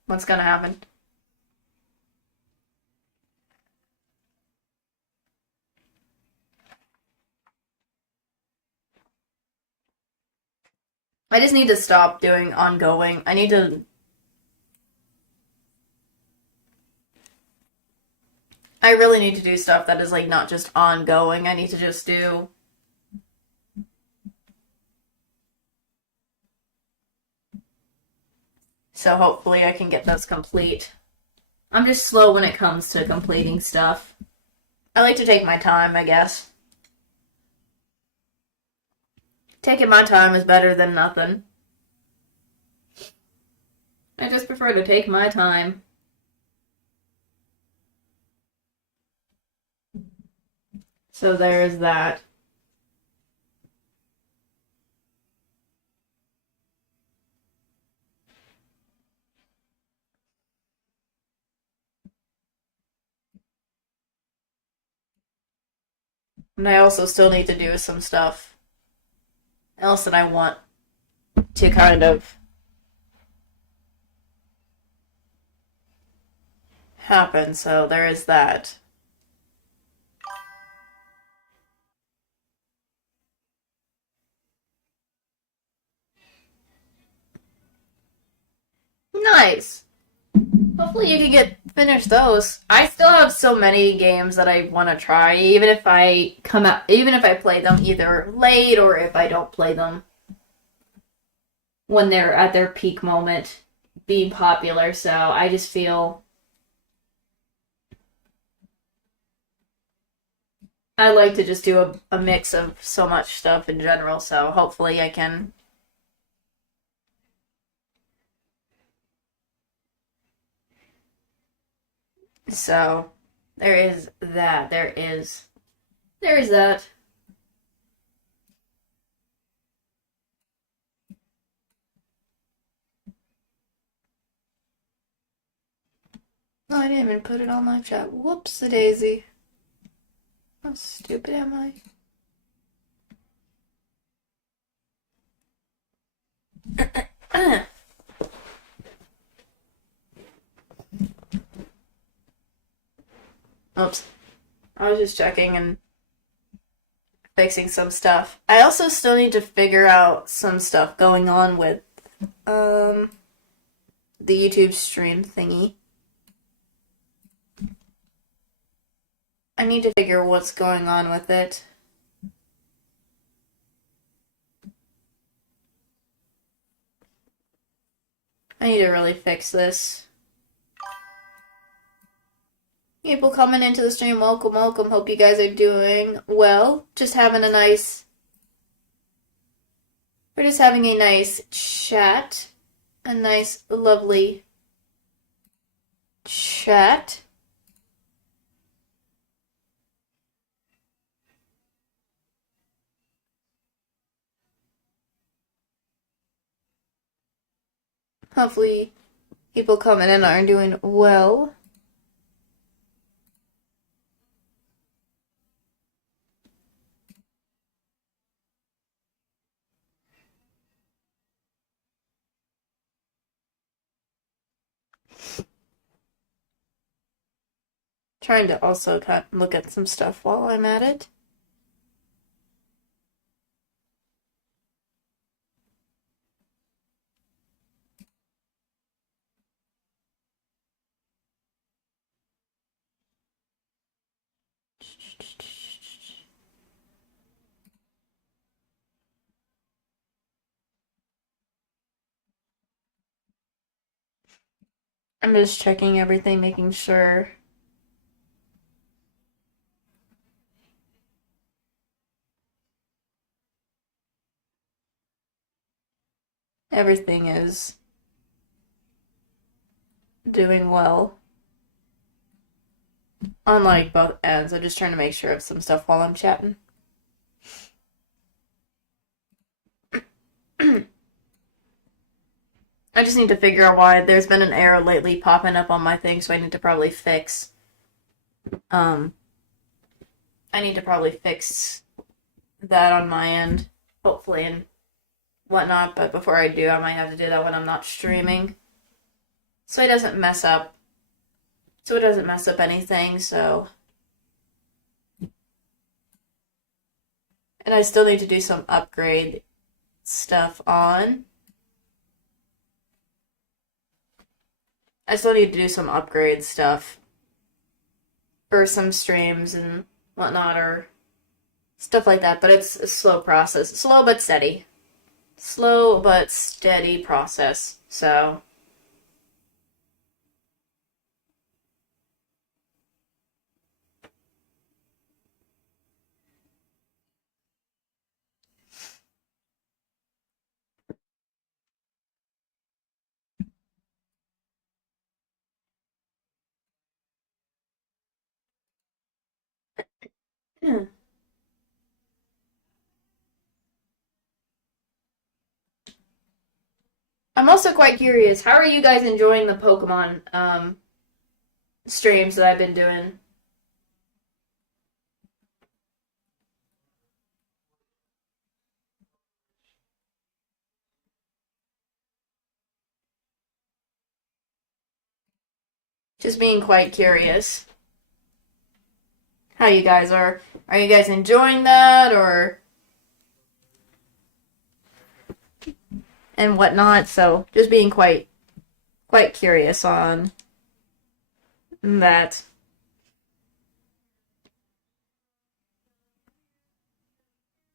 what's gonna happen. I just need to stop doing ongoing. I really need to do stuff that is like not just ongoing. I need to just do so hopefully I can get those complete. I'm just slow when it comes to completing stuff. I like to take my time, I guess. Taking my time is better than nothing. I just prefer to take my time. So there's that. And I also still need to do some stuff else that I want to kind of happen. So there is that. Nice. Hopefully you can finish those. I still have so many games that I want to try, even if I play them either late or if I don't play them when they're at their peak moment being popular. So I just feel I like to just do a mix of so much stuff in general. So hopefully I can. So there is that. There is that. Oh, I didn't even put it on live chat. Whoops, a daisy. How stupid am I? Oops. I was just checking and fixing some stuff. I also still need to figure out some stuff going on with the YouTube stream thingy. I need to figure what's going on with it. I need to really fix this. People coming into the stream, welcome, welcome. Hope you guys are doing well. Just having a nice. We're just having a nice chat. A nice, lovely chat. Hopefully, people coming in are doing well. Trying to also look at some stuff while I'm at it. I'm just checking everything, making sure. Everything is doing well on like both ends. I'm just trying to make sure of some stuff while I'm chatting. I just need to figure out why there's been an error lately popping up on my thing, so I need to probably fix. I need to probably fix that on my end, hopefully, and whatnot. But before I do, I might have to do that when I'm not streaming, so it doesn't mess up. So it doesn't mess up anything. So, and I still need to do some upgrade stuff on. I still need to do some upgrade stuff for some streams and whatnot, or stuff like that. But it's a slow process, slow but steady. Slow but steady process. So. Yeah. I'm also quite curious. How are you guys enjoying the Pokemon streams that I've been doing? Just being quite curious how you guys are. Are you guys enjoying that or and whatnot? So just being quite curious on that.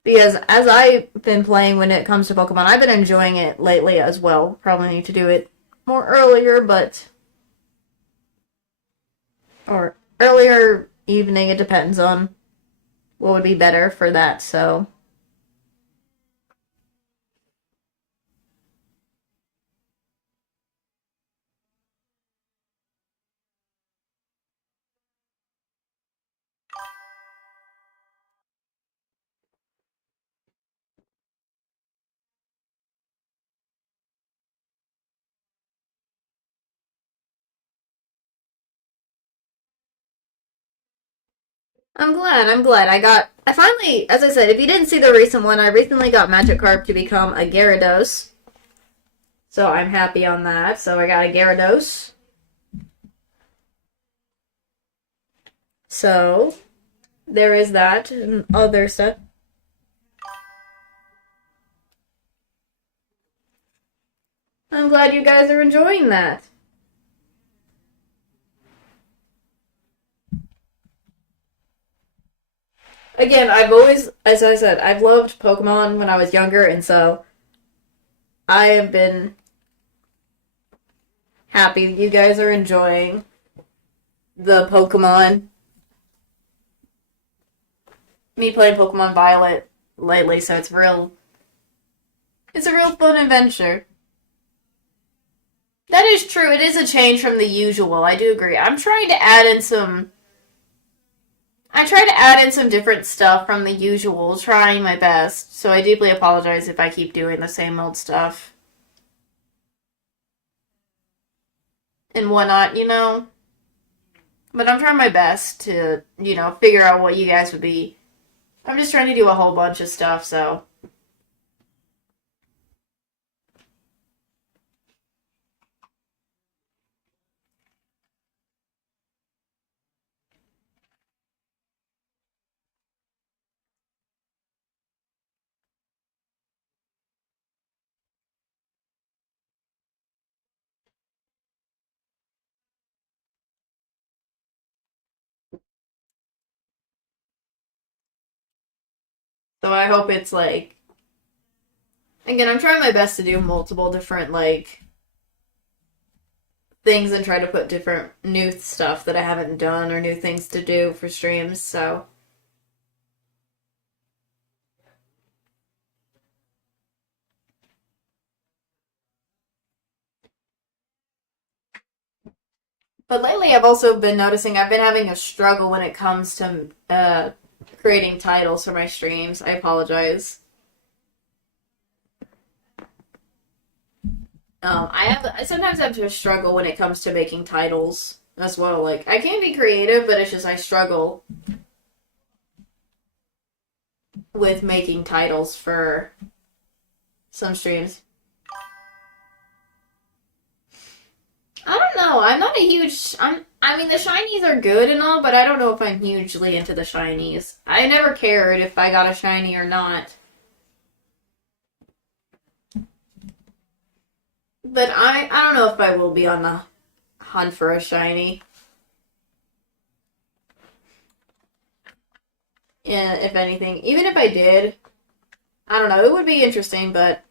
Because as I've been playing when it comes to Pokemon, I've been enjoying it lately as well. Probably need to do it more earlier, but or earlier evening, it depends on what would be better for that, so I'm glad. I finally, as I said, if you didn't see the recent one, I recently got Magikarp to become a Gyarados. So I'm happy on that. So I got a Gyarados. So there is that and other stuff. I'm glad you guys are enjoying that. Again, I've always, as I said, I've loved Pokemon when I was younger, and so I have been happy you guys are enjoying the Pokemon. Me playing Pokemon Violet lately, so it's a real fun adventure. That is true. It is a change from the usual. I do agree. I try to add in some different stuff from the usual, trying my best. So I deeply apologize if I keep doing the same old stuff and whatnot, you know? But I'm trying my best to, figure out what you guys would be. I'm just trying to do a whole bunch of stuff, so. So I hope it's like. Again, I'm trying my best to do multiple different, like, things and try to put different new stuff that I haven't done or new things to do for streams, so. But lately, I've also been noticing I've been having a struggle when it comes to creating titles for my streams. I apologize. I sometimes have to struggle when it comes to making titles as well. Like I can be creative, but it's just I struggle with making titles for some streams. I don't know. I'm not a huge. I mean, the shinies are good and all, but I don't know if I'm hugely into the shinies. I never cared if I got a shiny or not. But I don't know if I will be on the hunt for a shiny. Yeah, if anything, even if I did, I don't know. It would be interesting, but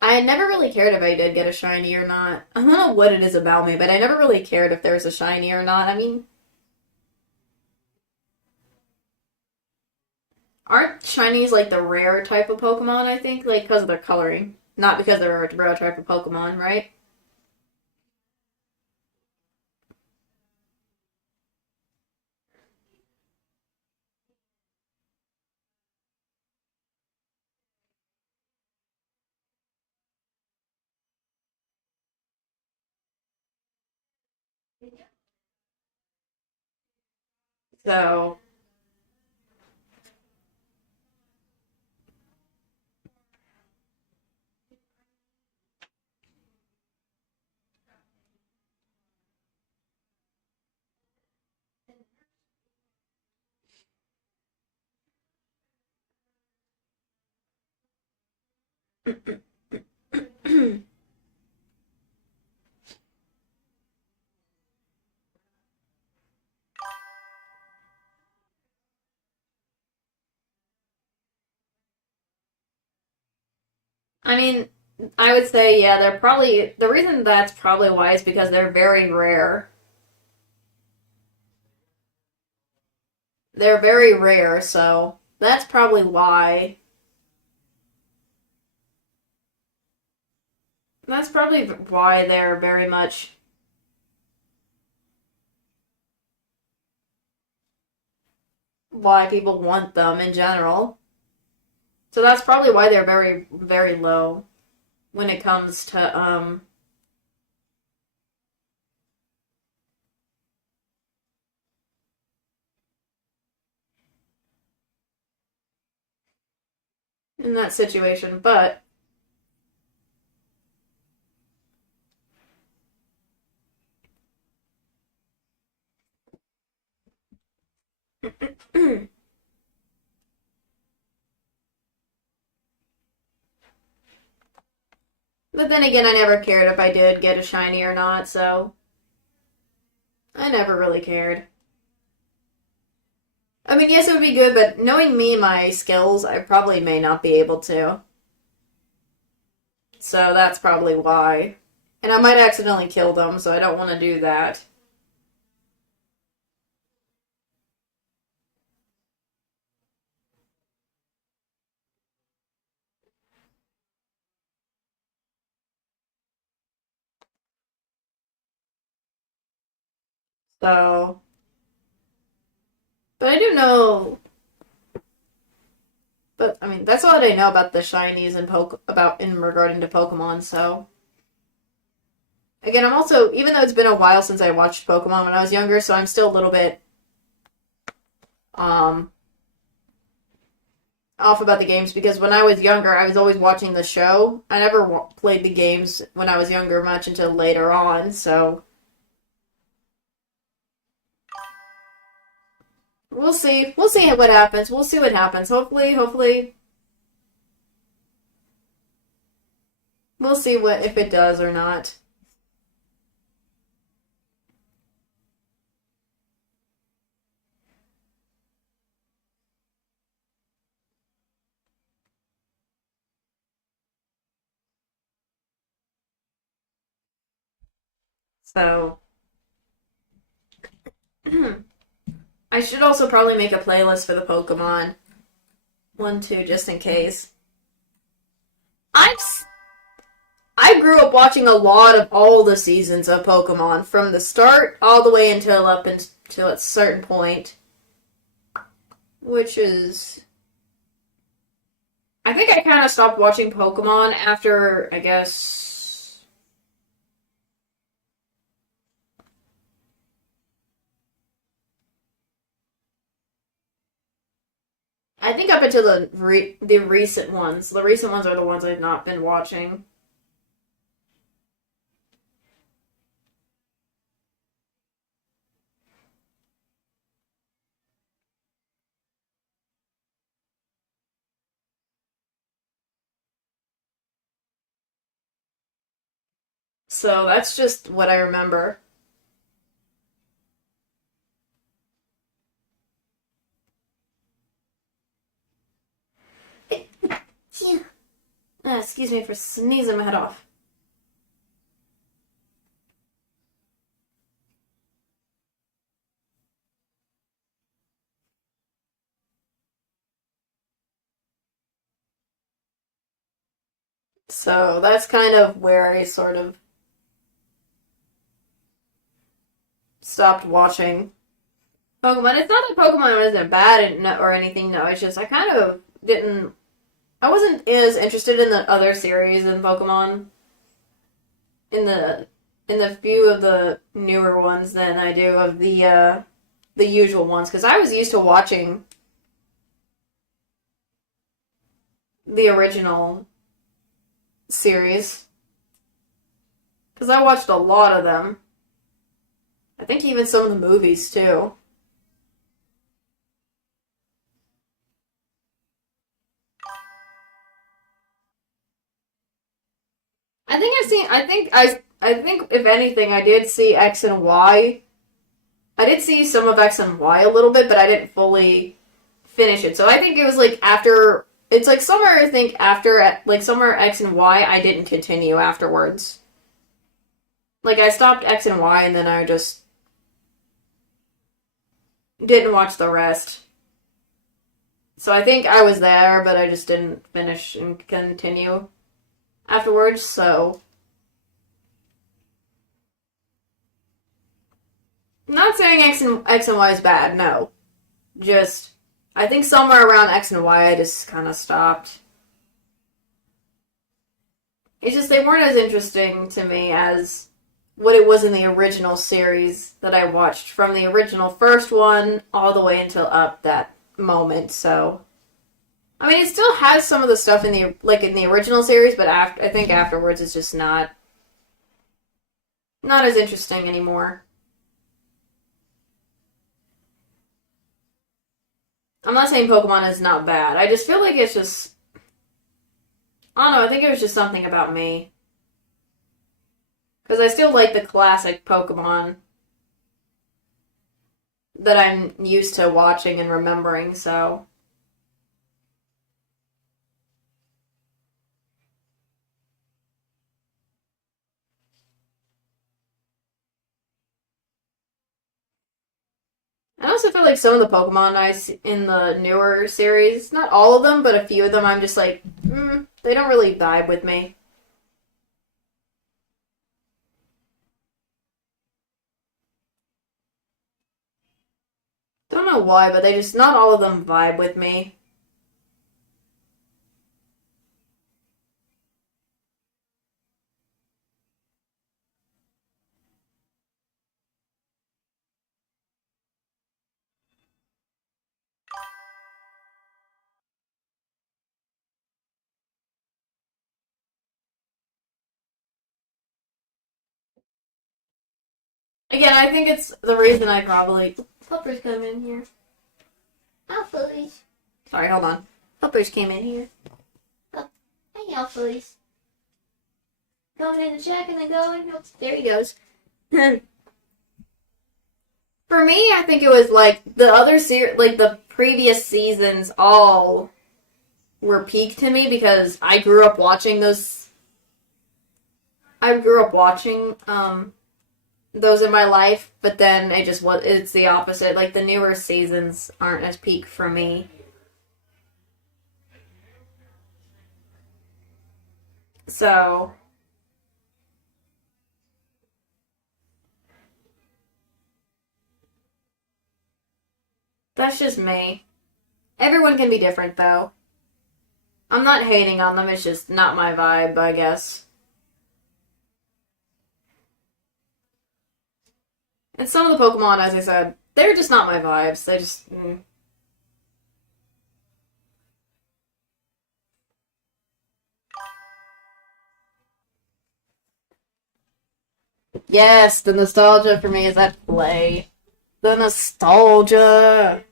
I never really cared if I did get a shiny or not. I don't know what it is about me, but I never really cared if there's a shiny or not. I mean, aren't shinies like the rare type of Pokemon, I think? Like, because of their coloring. Not because they're a rare type of Pokemon, right? So, I mean, I would say, yeah, they're probably. The reason that's probably why is because they're very rare. They're very rare, so that's probably why. That's probably why they're very much why people want them in general. So that's probably why they're very, very low when it comes to in that situation. But but then again, I never cared if I did get a shiny or not, so I never really cared. I mean, yes, it would be good, but knowing me, my skills, I probably may not be able to. So that's probably why. And I might accidentally kill them, so I don't want to do that. So, but I do know. But I mean, that's all that I know about the shinies and about in regarding to Pokemon. So again, I'm also, even though it's been a while since I watched Pokemon when I was younger, so I'm still a little bit um off about the games because when I was younger, I was always watching the show. I never played the games when I was younger much until later on. So we'll see. We'll see what happens. We'll see what happens. Hopefully, we'll see what if it does or not. So I should also probably make a playlist for the Pokemon one too, just in case. I'm I grew up watching a lot of all the seasons of Pokemon from the start all the way until a certain point, which is I think I kind of stopped watching Pokemon after I guess I think up until the recent ones. The recent ones are the ones I've not been watching. So that's just what I remember. Excuse me for sneezing my head off. So that's kind of where I sort of stopped watching Pokemon. It's not that Pokemon wasn't bad or anything. No, it's just I kind of didn't. I wasn't as interested in the other series in Pokemon in the few of the newer ones than I do of the usual ones because I was used to watching the original series because I watched a lot of them. I think even some of the movies too. I think I've seen. I think if anything, I did see X and Y. I did see some of X and Y a little bit, but I didn't fully finish it. So I think it was like after. It's like somewhere I think after like somewhere X and Y, I didn't continue afterwards. Like I stopped X and Y, and then I just didn't watch the rest. So I think I was there, but I just didn't finish and continue afterwards. So I'm not saying X and Y is bad. No, just I think somewhere around X and Y, I just kind of stopped. It's just they weren't as interesting to me as what it was in the original series that I watched from the original first one all the way until up that moment. So I mean, it still has some of the stuff in the original series, but I think afterwards it's just not as interesting anymore. I'm not saying Pokemon is not bad. I just feel like it's just I don't know. I think it was just something about me because I still like the classic Pokemon that I'm used to watching and remembering. So I also feel like some of the Pokemon I see in the newer series, not all of them, but a few of them, I'm just like, they don't really vibe with me. Don't know why, but they just, not all of them vibe with me. Again, I think it's the reason I probably. Puppers come in here. Alphas. Sorry, hold on. Puppers came in here. Oh, hey, Alphas. Going in the check and then going. Nope, there he goes. For me, I think it was like the other like the previous seasons all were peak to me because I grew up watching those. I grew up watching those in my life, but then it's the opposite. Like the newer seasons aren't as peak for me. So that's just me. Everyone can be different though. I'm not hating on them, it's just not my vibe, I guess. And some of the Pokemon, as I said, they're just not my vibes. They just. Yes, the nostalgia for me is at play. The nostalgia.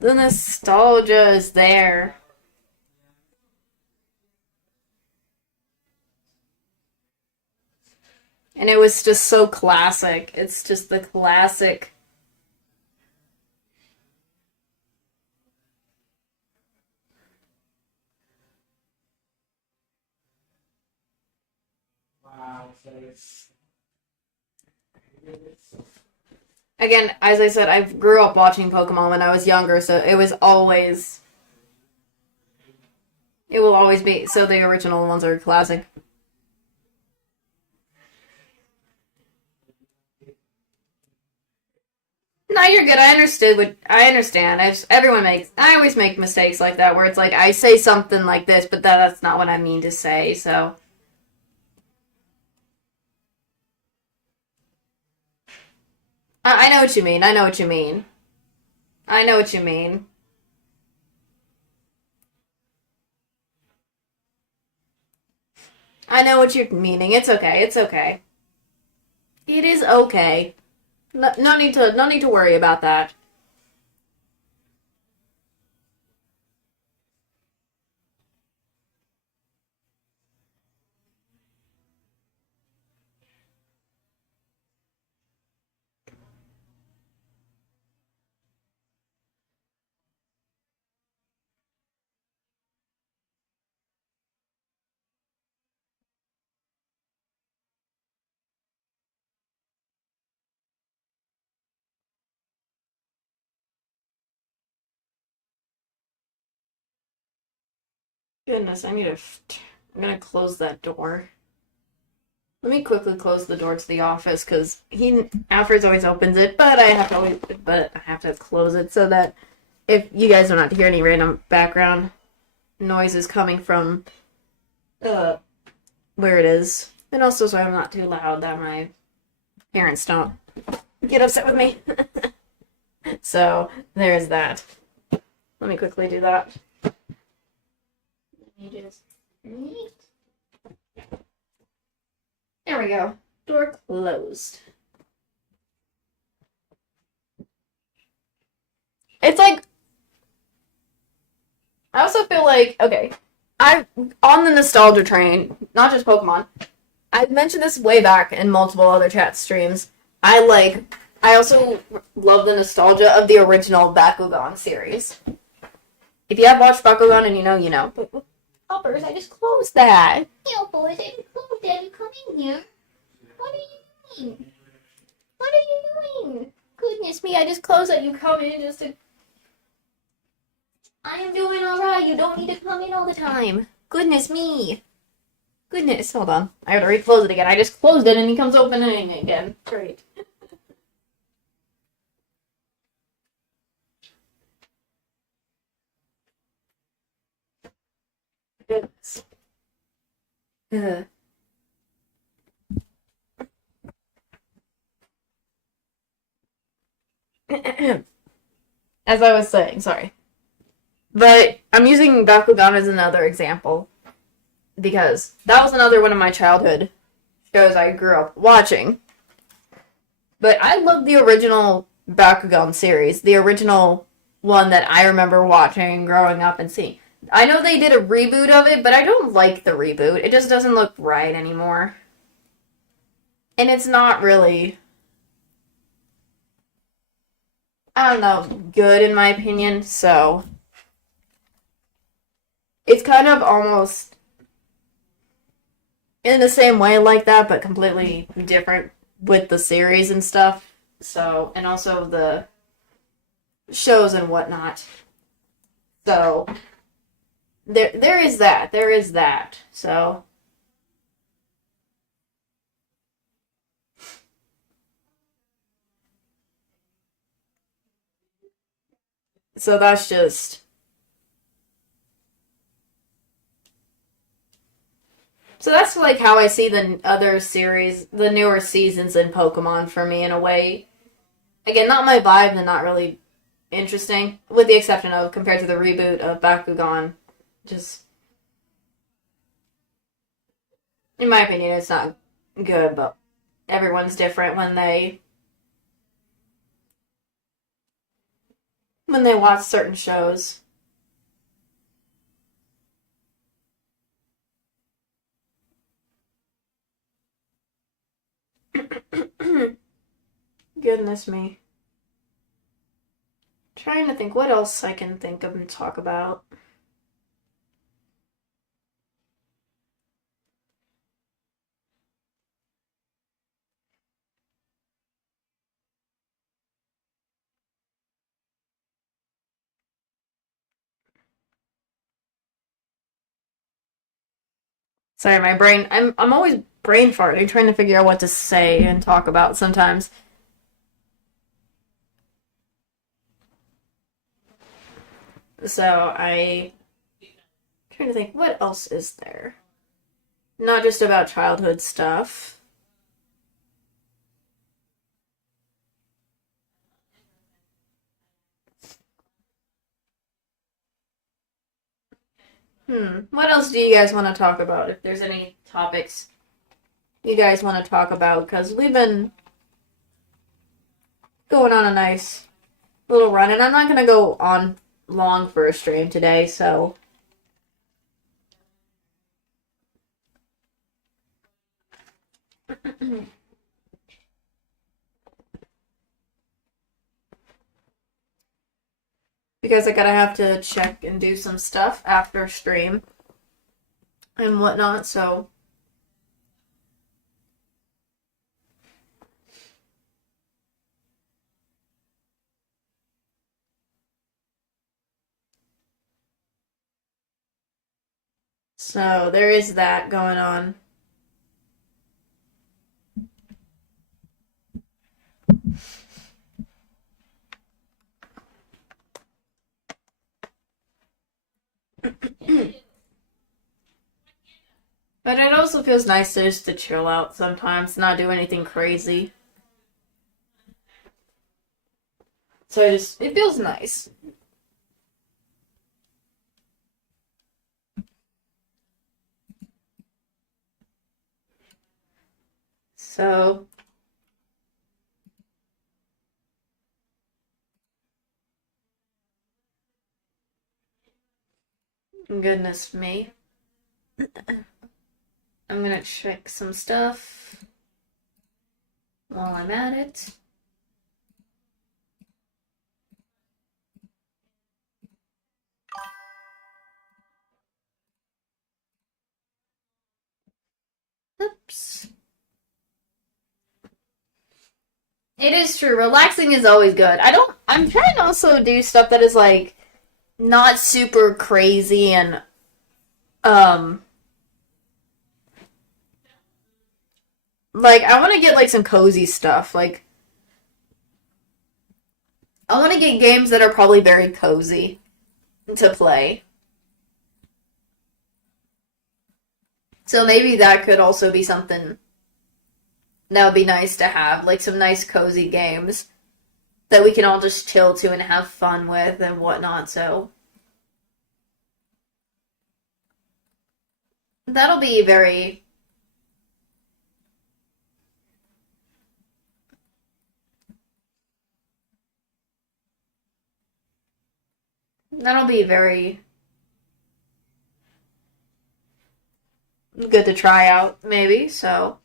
The nostalgia is there. And it was just so classic. It's just the classic. Again, as I said, I grew up watching Pokemon when I was younger, so it was always. It will always be. So the original ones are classic. No, you're good. I understood what I understand. Everyone makes. I always make mistakes like that, where it's like I say something like this, but that's not what I mean to say. So I know what you mean. I know what you mean. I know what you mean. I know what you're meaning. It's okay. It's okay. It is okay. No need to worry about that. Goodness, I need to. I'm gonna close that door. Let me quickly close the door to the office because Alfred's always opens it, but I have to close it so that if you guys don't have to hear any random background noises coming from uh where it is, and also so I'm not too loud that my parents don't get upset with me. So there's that. Let me quickly do that. Let me just. There we go. Door closed. It's like I also feel like okay, I on the nostalgia train, not just Pokemon. I've mentioned this way back in multiple other chat streams. I also love the nostalgia of the original Bakugan series. If you have watched Bakugan and you know. But, Hoppers, I just closed that. Yo, boys, I just closed that. You come in here. What are you doing? What are you doing? Goodness me, I just closed that. You come in just to. I am doing alright. You don't need to come in all the time. Goodness me. Goodness, hold on. I gotta re-close it again. I just closed it and he comes opening it again. Great. Goodness. Ugh. As I was saying, sorry. But I'm using Bakugan as another example because that was another one of my childhood shows I grew up watching. But I love the original Bakugan series, the original one that I remember watching growing up and seeing. I know they did a reboot of it, but I don't like the reboot. It just doesn't look right anymore. And it's not really, I don't know, good in my opinion, so it's kind of almost in the same way like that, but completely different with the series and stuff. So, and also the shows and whatnot. So, there is that. There is that. So that's just so that's like how I see the other series, the newer seasons in Pokemon for me in a way. Again, not my vibe and not really interesting, with the exception of compared to the reboot of Bakugan. Just in my opinion, it's not good, but everyone's different when they watch certain shows. Goodness me. Trying to think what else I can think of and talk about. Sorry, my brain. I'm always brain farting, trying to figure out what to say and talk about sometimes. So I trying to think what else is there. Not just about childhood stuff. What else do you guys want to talk about? If there's any topics you guys want to talk about, because we've been going on a nice little run, and I'm not gonna go on long for a stream today, so because I gotta have to check and do some stuff after stream and whatnot, so there is that going on. But it also feels nice to just to chill out sometimes, not do anything crazy. So it feels nice. So goodness me. I'm gonna check some stuff while I'm at it. Oops. It is true. Relaxing is always good. I'm trying to also do stuff that is like not super crazy and um Like, I want to get like some cozy stuff. Like, I want to get games that are probably very cozy to play. So maybe that could also be something that would be nice to have, like some nice cozy games that we can all just chill to and have fun with and whatnot. So that'll be very. That'll be very good to try out, maybe. So,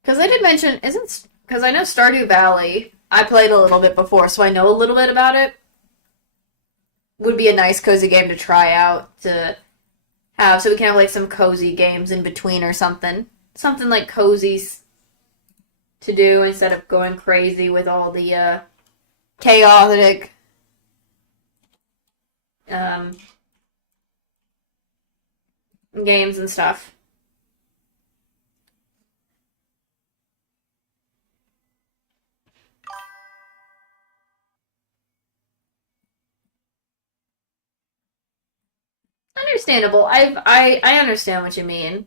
because I did mention, isn't because I know Stardew Valley. I played a little bit before, so I know a little bit about it. Would be a nice cozy game to try out to have, so we can have like some cozy games in between or something, something like cozy to do instead of going crazy with all the chaotic um, games and stuff. Understandable. I understand what you mean.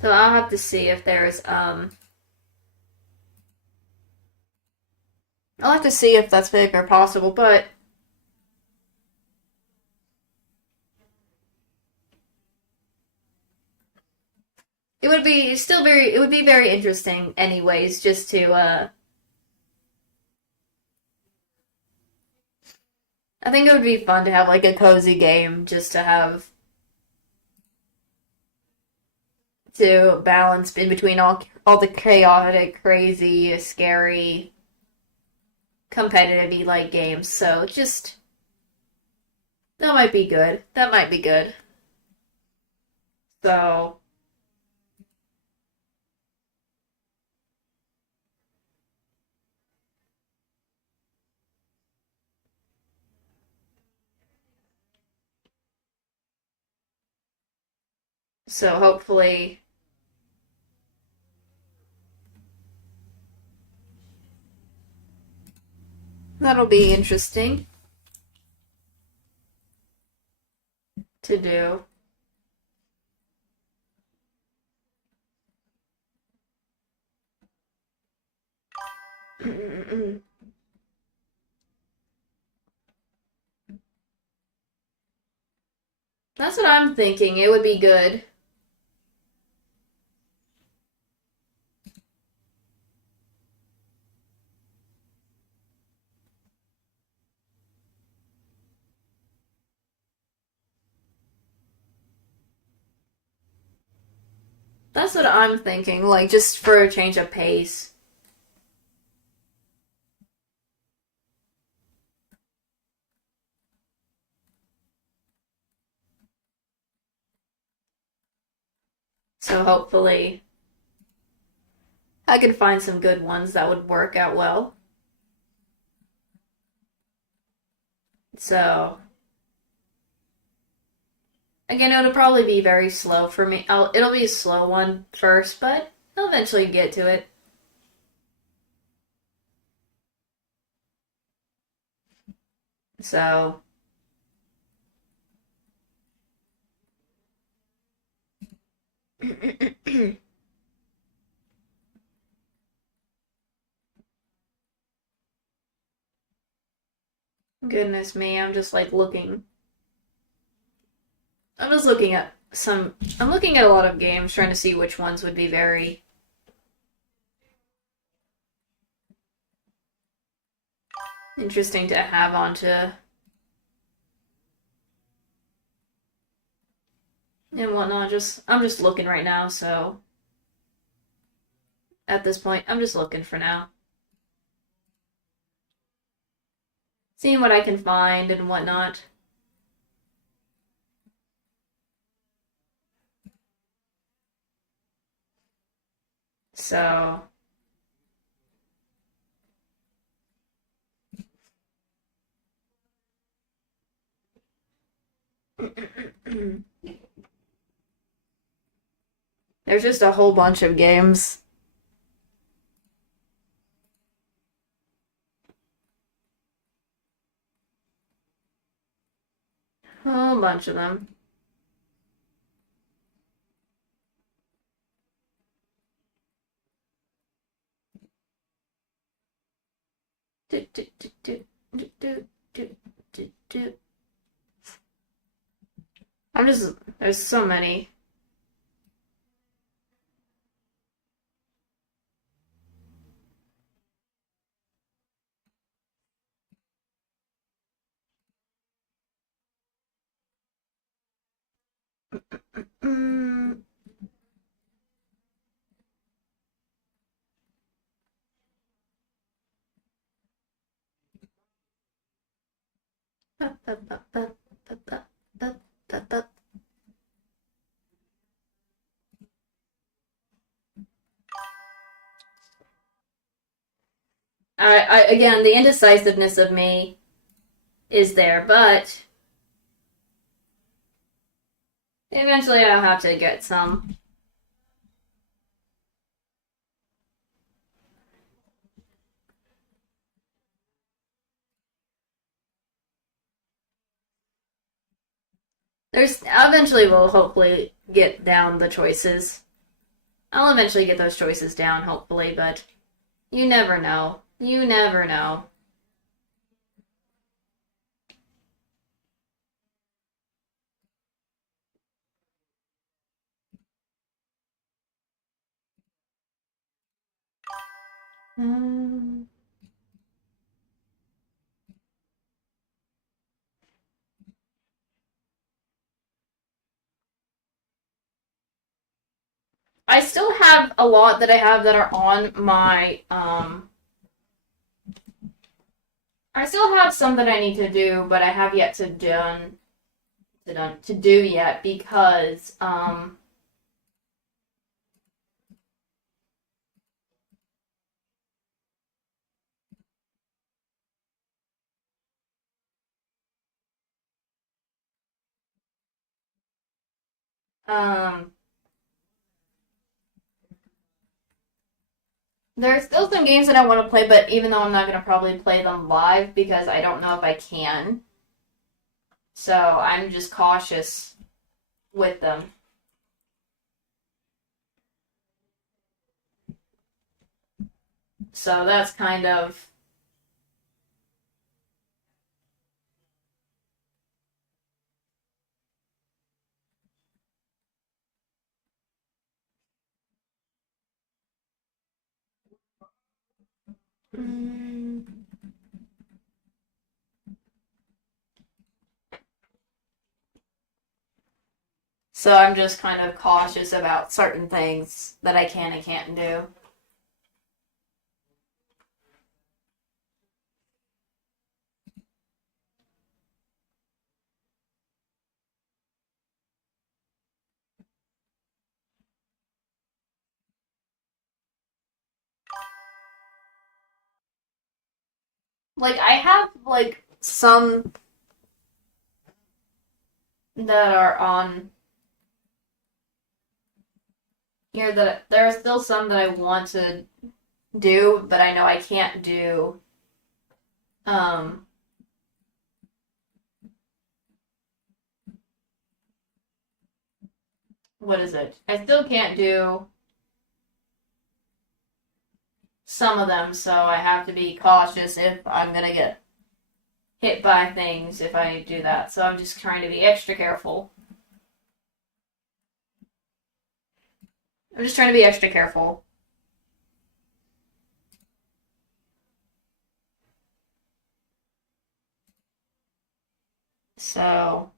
So I'll have to see if there's I'll have to see if that's big or possible, but it would be very interesting anyways, just to I think it would be fun to have like a cozy game just to have to balance in between all the chaotic, crazy, scary, competitive like games. So just that might be good. That might be good. So so hopefully that'll be interesting to do. That's what I'm thinking. It would be good. That's what I'm thinking. Like just for a change of pace. So hopefully I can find some good ones that would work out well. So again, it'll probably be very slow for me. It'll be a slow one first, but I'll eventually get to it. So goodness me, I'm just like looking. I'm just looking at some. I'm looking at a lot of games, trying to see which ones would be very interesting to have onto and whatnot. Just I'm just looking right now, so at this point, I'm just looking for now, seeing what I can find and whatnot. So there's just a whole bunch of games. A whole bunch of them. Do, do, do, do, do, do, do, do, do. There's so many. Mm. Again, the indecisiveness of me is there, but eventually I'll have to get some. Eventually we'll hopefully get down the choices. I'll eventually get those choices down, hopefully, but you never know. You never know. Mm. I still have a lot that I have that are on my I still have some that I need to do, but I have yet to do yet because um there's still some games that I want to play, but even though I'm not gonna probably play them live because I don't know if I can. So I'm just cautious with them. So that's kind of mm, so I'm just kind of cautious about certain things that I can and can't do. Like I have like some that are on here that there are still some that I want to do, but I know I can't do. Um, what is it? I still can't do some of them, so I have to be cautious if I'm gonna get hit by things if I do that. So I'm just trying to be extra careful. I'm just trying to be extra careful. So.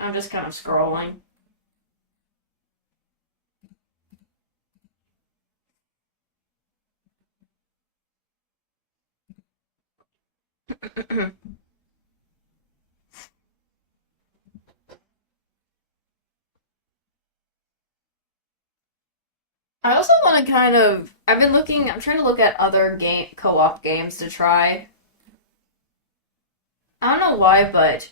I'm just kind of scrolling. I also want to I'm trying to look at other co-op games to try. I don't know why, but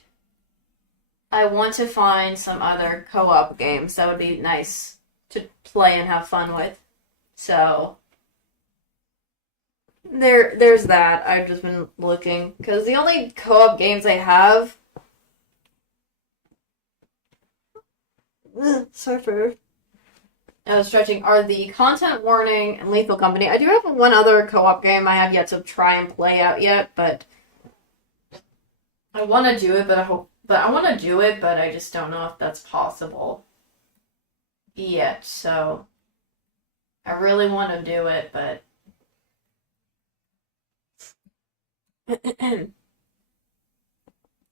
I want to find some other co-op games that would be nice to play and have fun with. So there's that. I've just been looking because the only co-op games I have. Sorry for stretching are the Content Warning and Lethal Company. I do have one other co-op game I have yet to try and play out yet, but I want to do it. But I want to do it, but I just don't know if that's possible yet. So I really want to do it, but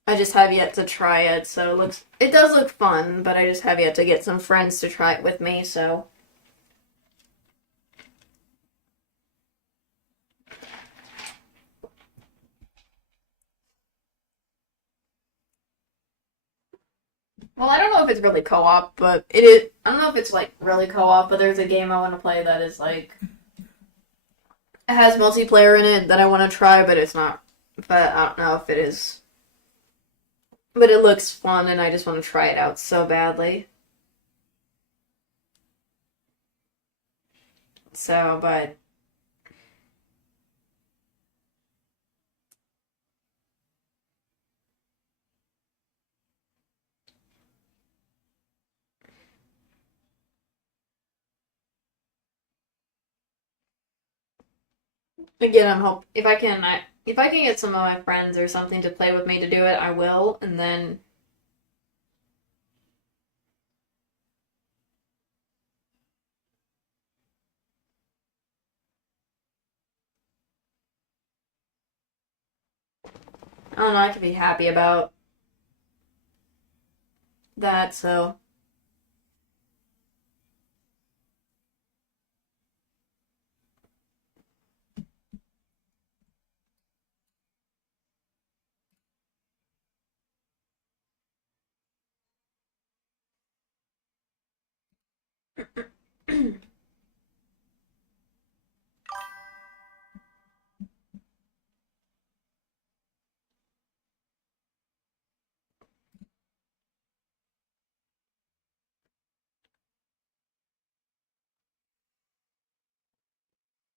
I just have yet to try it. So it does look fun, but I just have yet to get some friends to try it with me. So. Well, I don't know if it's really co-op, but it is. I don't know if it's like really co-op, but there's a game I want to play that is like it has multiplayer in it that I want to try, but it's not. But I don't know if it is. But it looks fun, and I just want to try it out so badly. So, but again, if I can get some of my friends or something to play with me to do it, I will, and then. I don't know, I could be happy about that, so.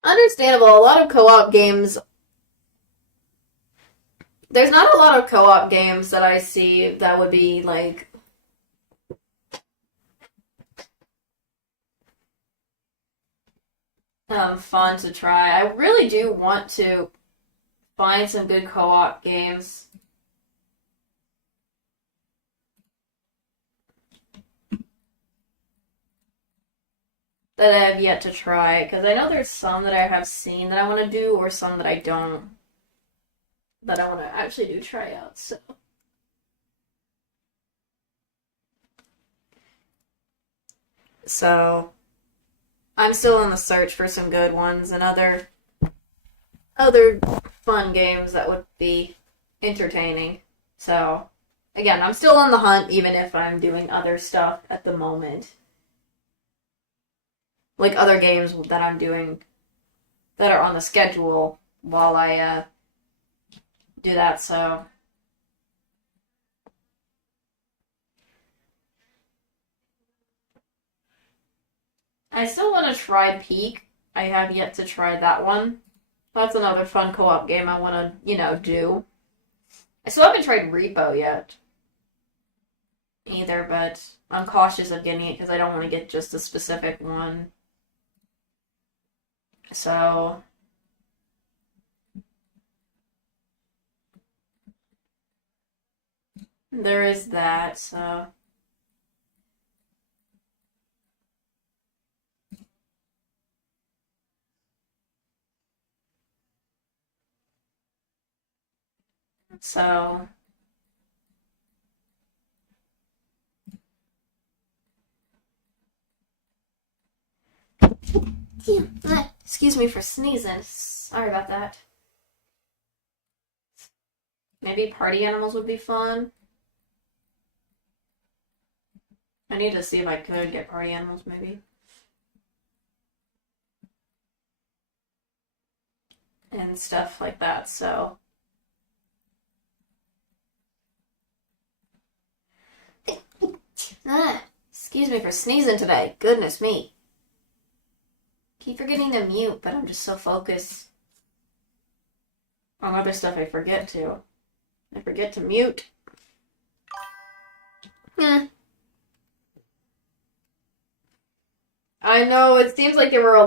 Understandable. A lot of co-op games. There's not a lot of co-op games that I see that would be like fun to try. I really do want to find some good co-op games that I have yet to try because I know there's some that I have seen that I want to do, or some that I don't that I want to actually do try out. So I'm still on the search for some good ones and other fun games that would be entertaining. So again, I'm still on the hunt, even if I'm doing other stuff at the moment. Like other games that I'm doing that are on the schedule while I do that. So I still want to try Peak. I have yet to try that one. That's another fun co-op game I want to, do. I still haven't tried Repo yet either, but I'm cautious of getting it because I don't want to get just a specific one. So there is that. So Excuse me for sneezing. Sorry about that. Maybe party animals would be fun. I need to see if I could get party animals, maybe. And stuff like that, so. Excuse me for sneezing today. Goodness me. Keep forgetting to mute, but I'm just so focused on other stuff I forget to. I forget to mute. I know, it seems like there's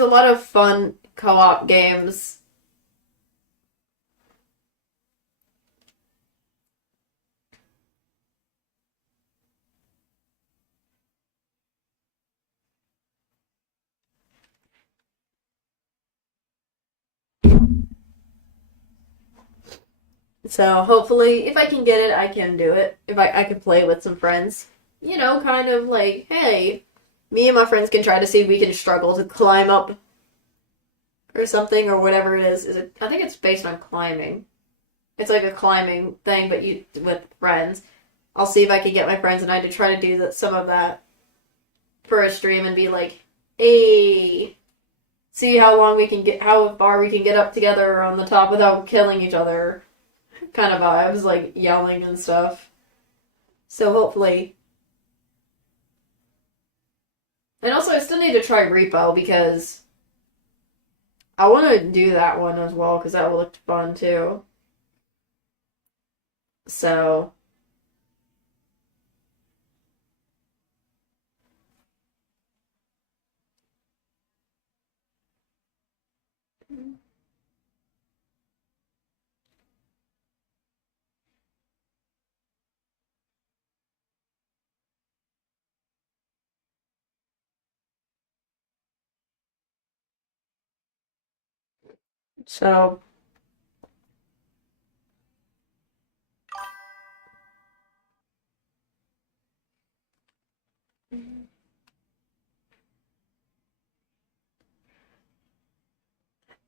a lot of fun co-op games. So hopefully, if I can get it, I can do it. If I can play with some friends. You know, kind of like, hey, me and my friends can try to see if we can struggle to climb up or something or whatever it is. I think it's based on climbing. It's like a climbing thing, but you with friends. I'll see if I can get my friends and I to try to do some of that for a stream and be like, hey, see how far we can get up together on the top without killing each other. Kind of vibes, like yelling and stuff. So hopefully. And also, I still need to try Repo because I want to do that one as well because that looked fun too. So. So.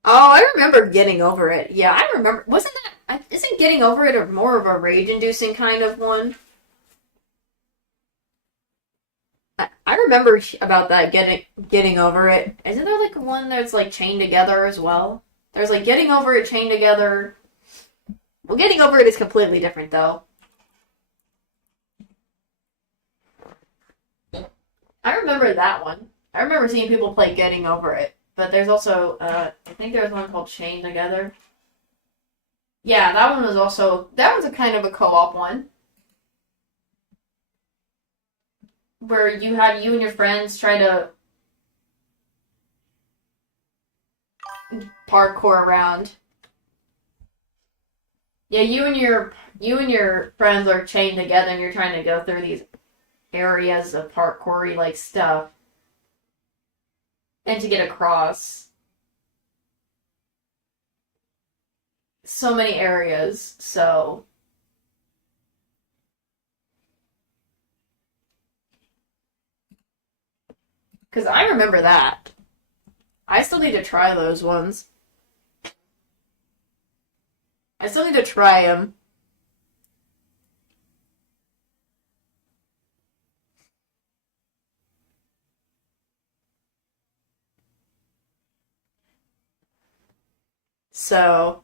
Oh, I remember Getting Over It. Yeah, I remember. Isn't Getting Over It more of a rage-inducing kind of one? I remember about that getting over it. Isn't there like one that's like chained together as well? There's like Getting Over It, Chained Together. Well, Getting Over It is completely different though. I remember that one. I remember seeing people play Getting Over It, but there's also I think there's one called Chained Together. Yeah, that one's a kind of a co-op one. Where you and your friends try to parkour around. Yeah, you and your friends are chained together and you're trying to go through these areas of parkoury like stuff and to get across so many areas. So because I remember that. I still need to try those ones. I still need to try them. So,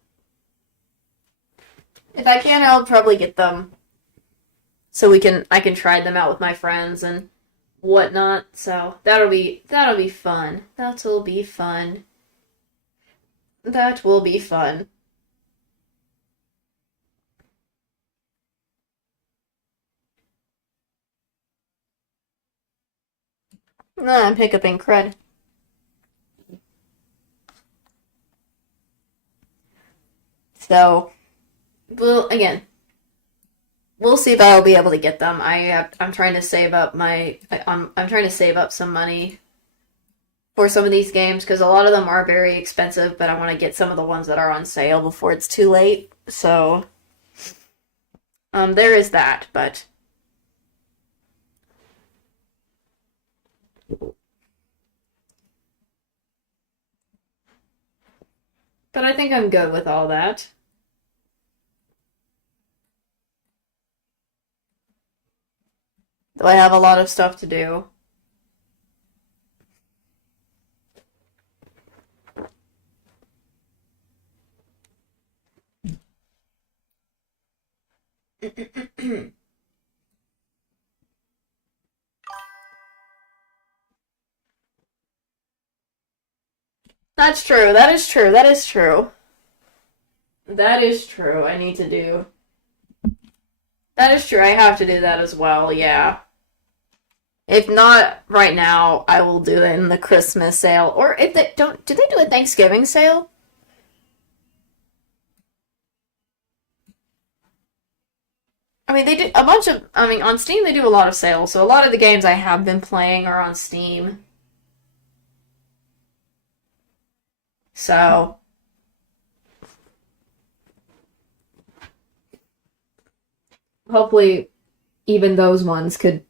if I can, I'll probably get them so I can try them out with my friends and whatnot. So that'll be fun. That'll be fun. That will be fun. Nah, I'm hiccuping cred. So, well, again, we'll see if I'll be able to get them. I'm trying to save up I'm trying to save up some money for some of these games because a lot of them are very expensive, but I want to get some of the ones that are on sale before it's too late. So, there is that, but But I think I'm good with all that. Though I have a lot of stuff to do. That's true. That is true. That is true. That is true. I need to do. That is true. I have to do that as well. Yeah. If not right now, I will do it in the Christmas sale. Or if they don't, do they do a Thanksgiving sale? I mean, they do a bunch of. I mean, on Steam they do a lot of sales. So a lot of the games I have been playing are on Steam. So hopefully, even those ones could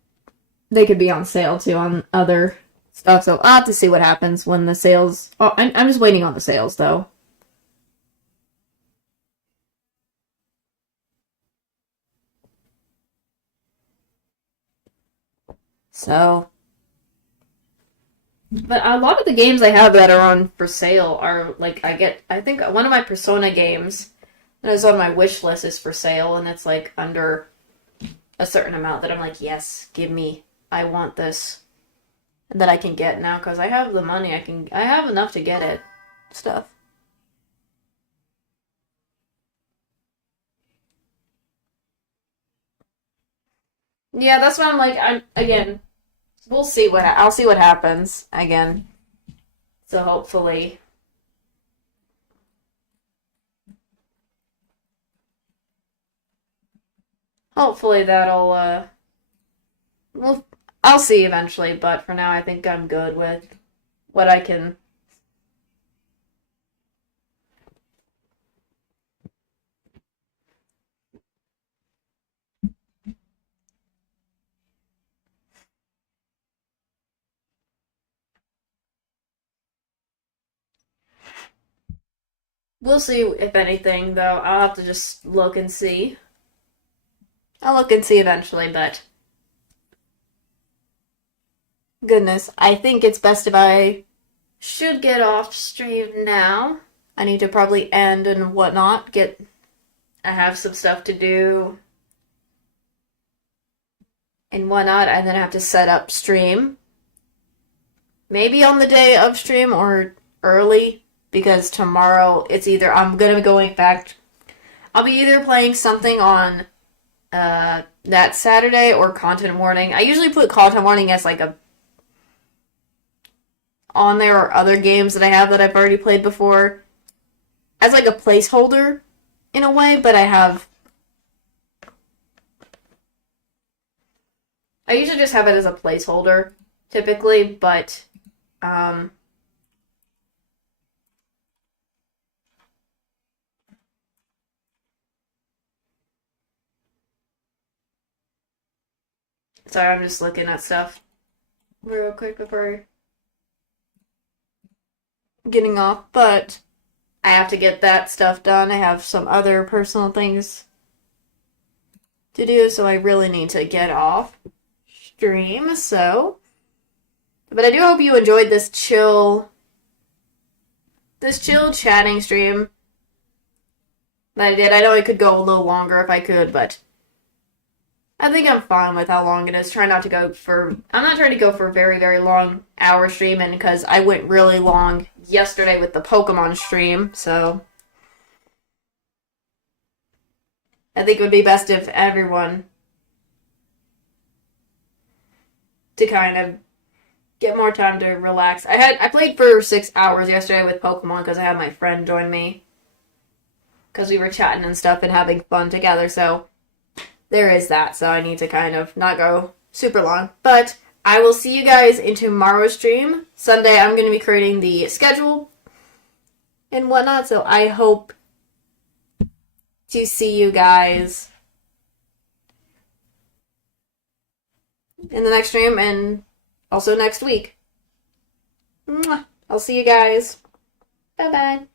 be on sale too on other stuff. So I'll have to see what happens when the sales. Oh, I'm just waiting on the sales though. So, but a lot of the games I have that are on for sale are like I think one of my Persona games that is on my wish list is for sale, and it's like under a certain amount that I'm like, yes, give me, I want this that I can get now because I have the money. I have enough to get it stuff. Yeah, that's what I'm like. I'm again. We'll see I'll see what happens again. So hopefully that'll well, I'll see eventually. But for now, I think I'm good with what I can. We'll see if anything, though. I'll have to just look and see. I'll look and see eventually, but goodness, I think it's best if I should get off stream now. I need to probably end and whatnot. I have some stuff to do and whatnot, and then I have to set up stream. Maybe on the day of stream or early, because tomorrow it's either I'm gonna be going back. I'll be either playing something on that Saturday or content warning. I usually put content warning as like a on there or other games that I have that I've already played before as like a placeholder in a way, but I usually just have it as a placeholder typically, but um sorry, I'm just looking at stuff real quick before getting off, but I have to get that stuff done. I have some other personal things to do, so I really need to get off stream. But I do hope you enjoyed this chill chatting stream that I did. I know it could go a little longer if I could, but I think I'm fine with how long it is. I'm not trying to go for a very, very long hour stream, and because I went really long yesterday with the Pokemon stream, so I think it would be best if everyone to kind of get more time to relax. I played for 6 hours yesterday with Pokemon because I had my friend join me because we were chatting and stuff and having fun together. So there is that. So I need to kind of not go super long. But I will see you guys in tomorrow's stream. Sunday, I'm going to be creating the schedule and whatnot. So I hope to see you guys in the next stream and also next week. Mwah. I'll see you guys. Bye bye.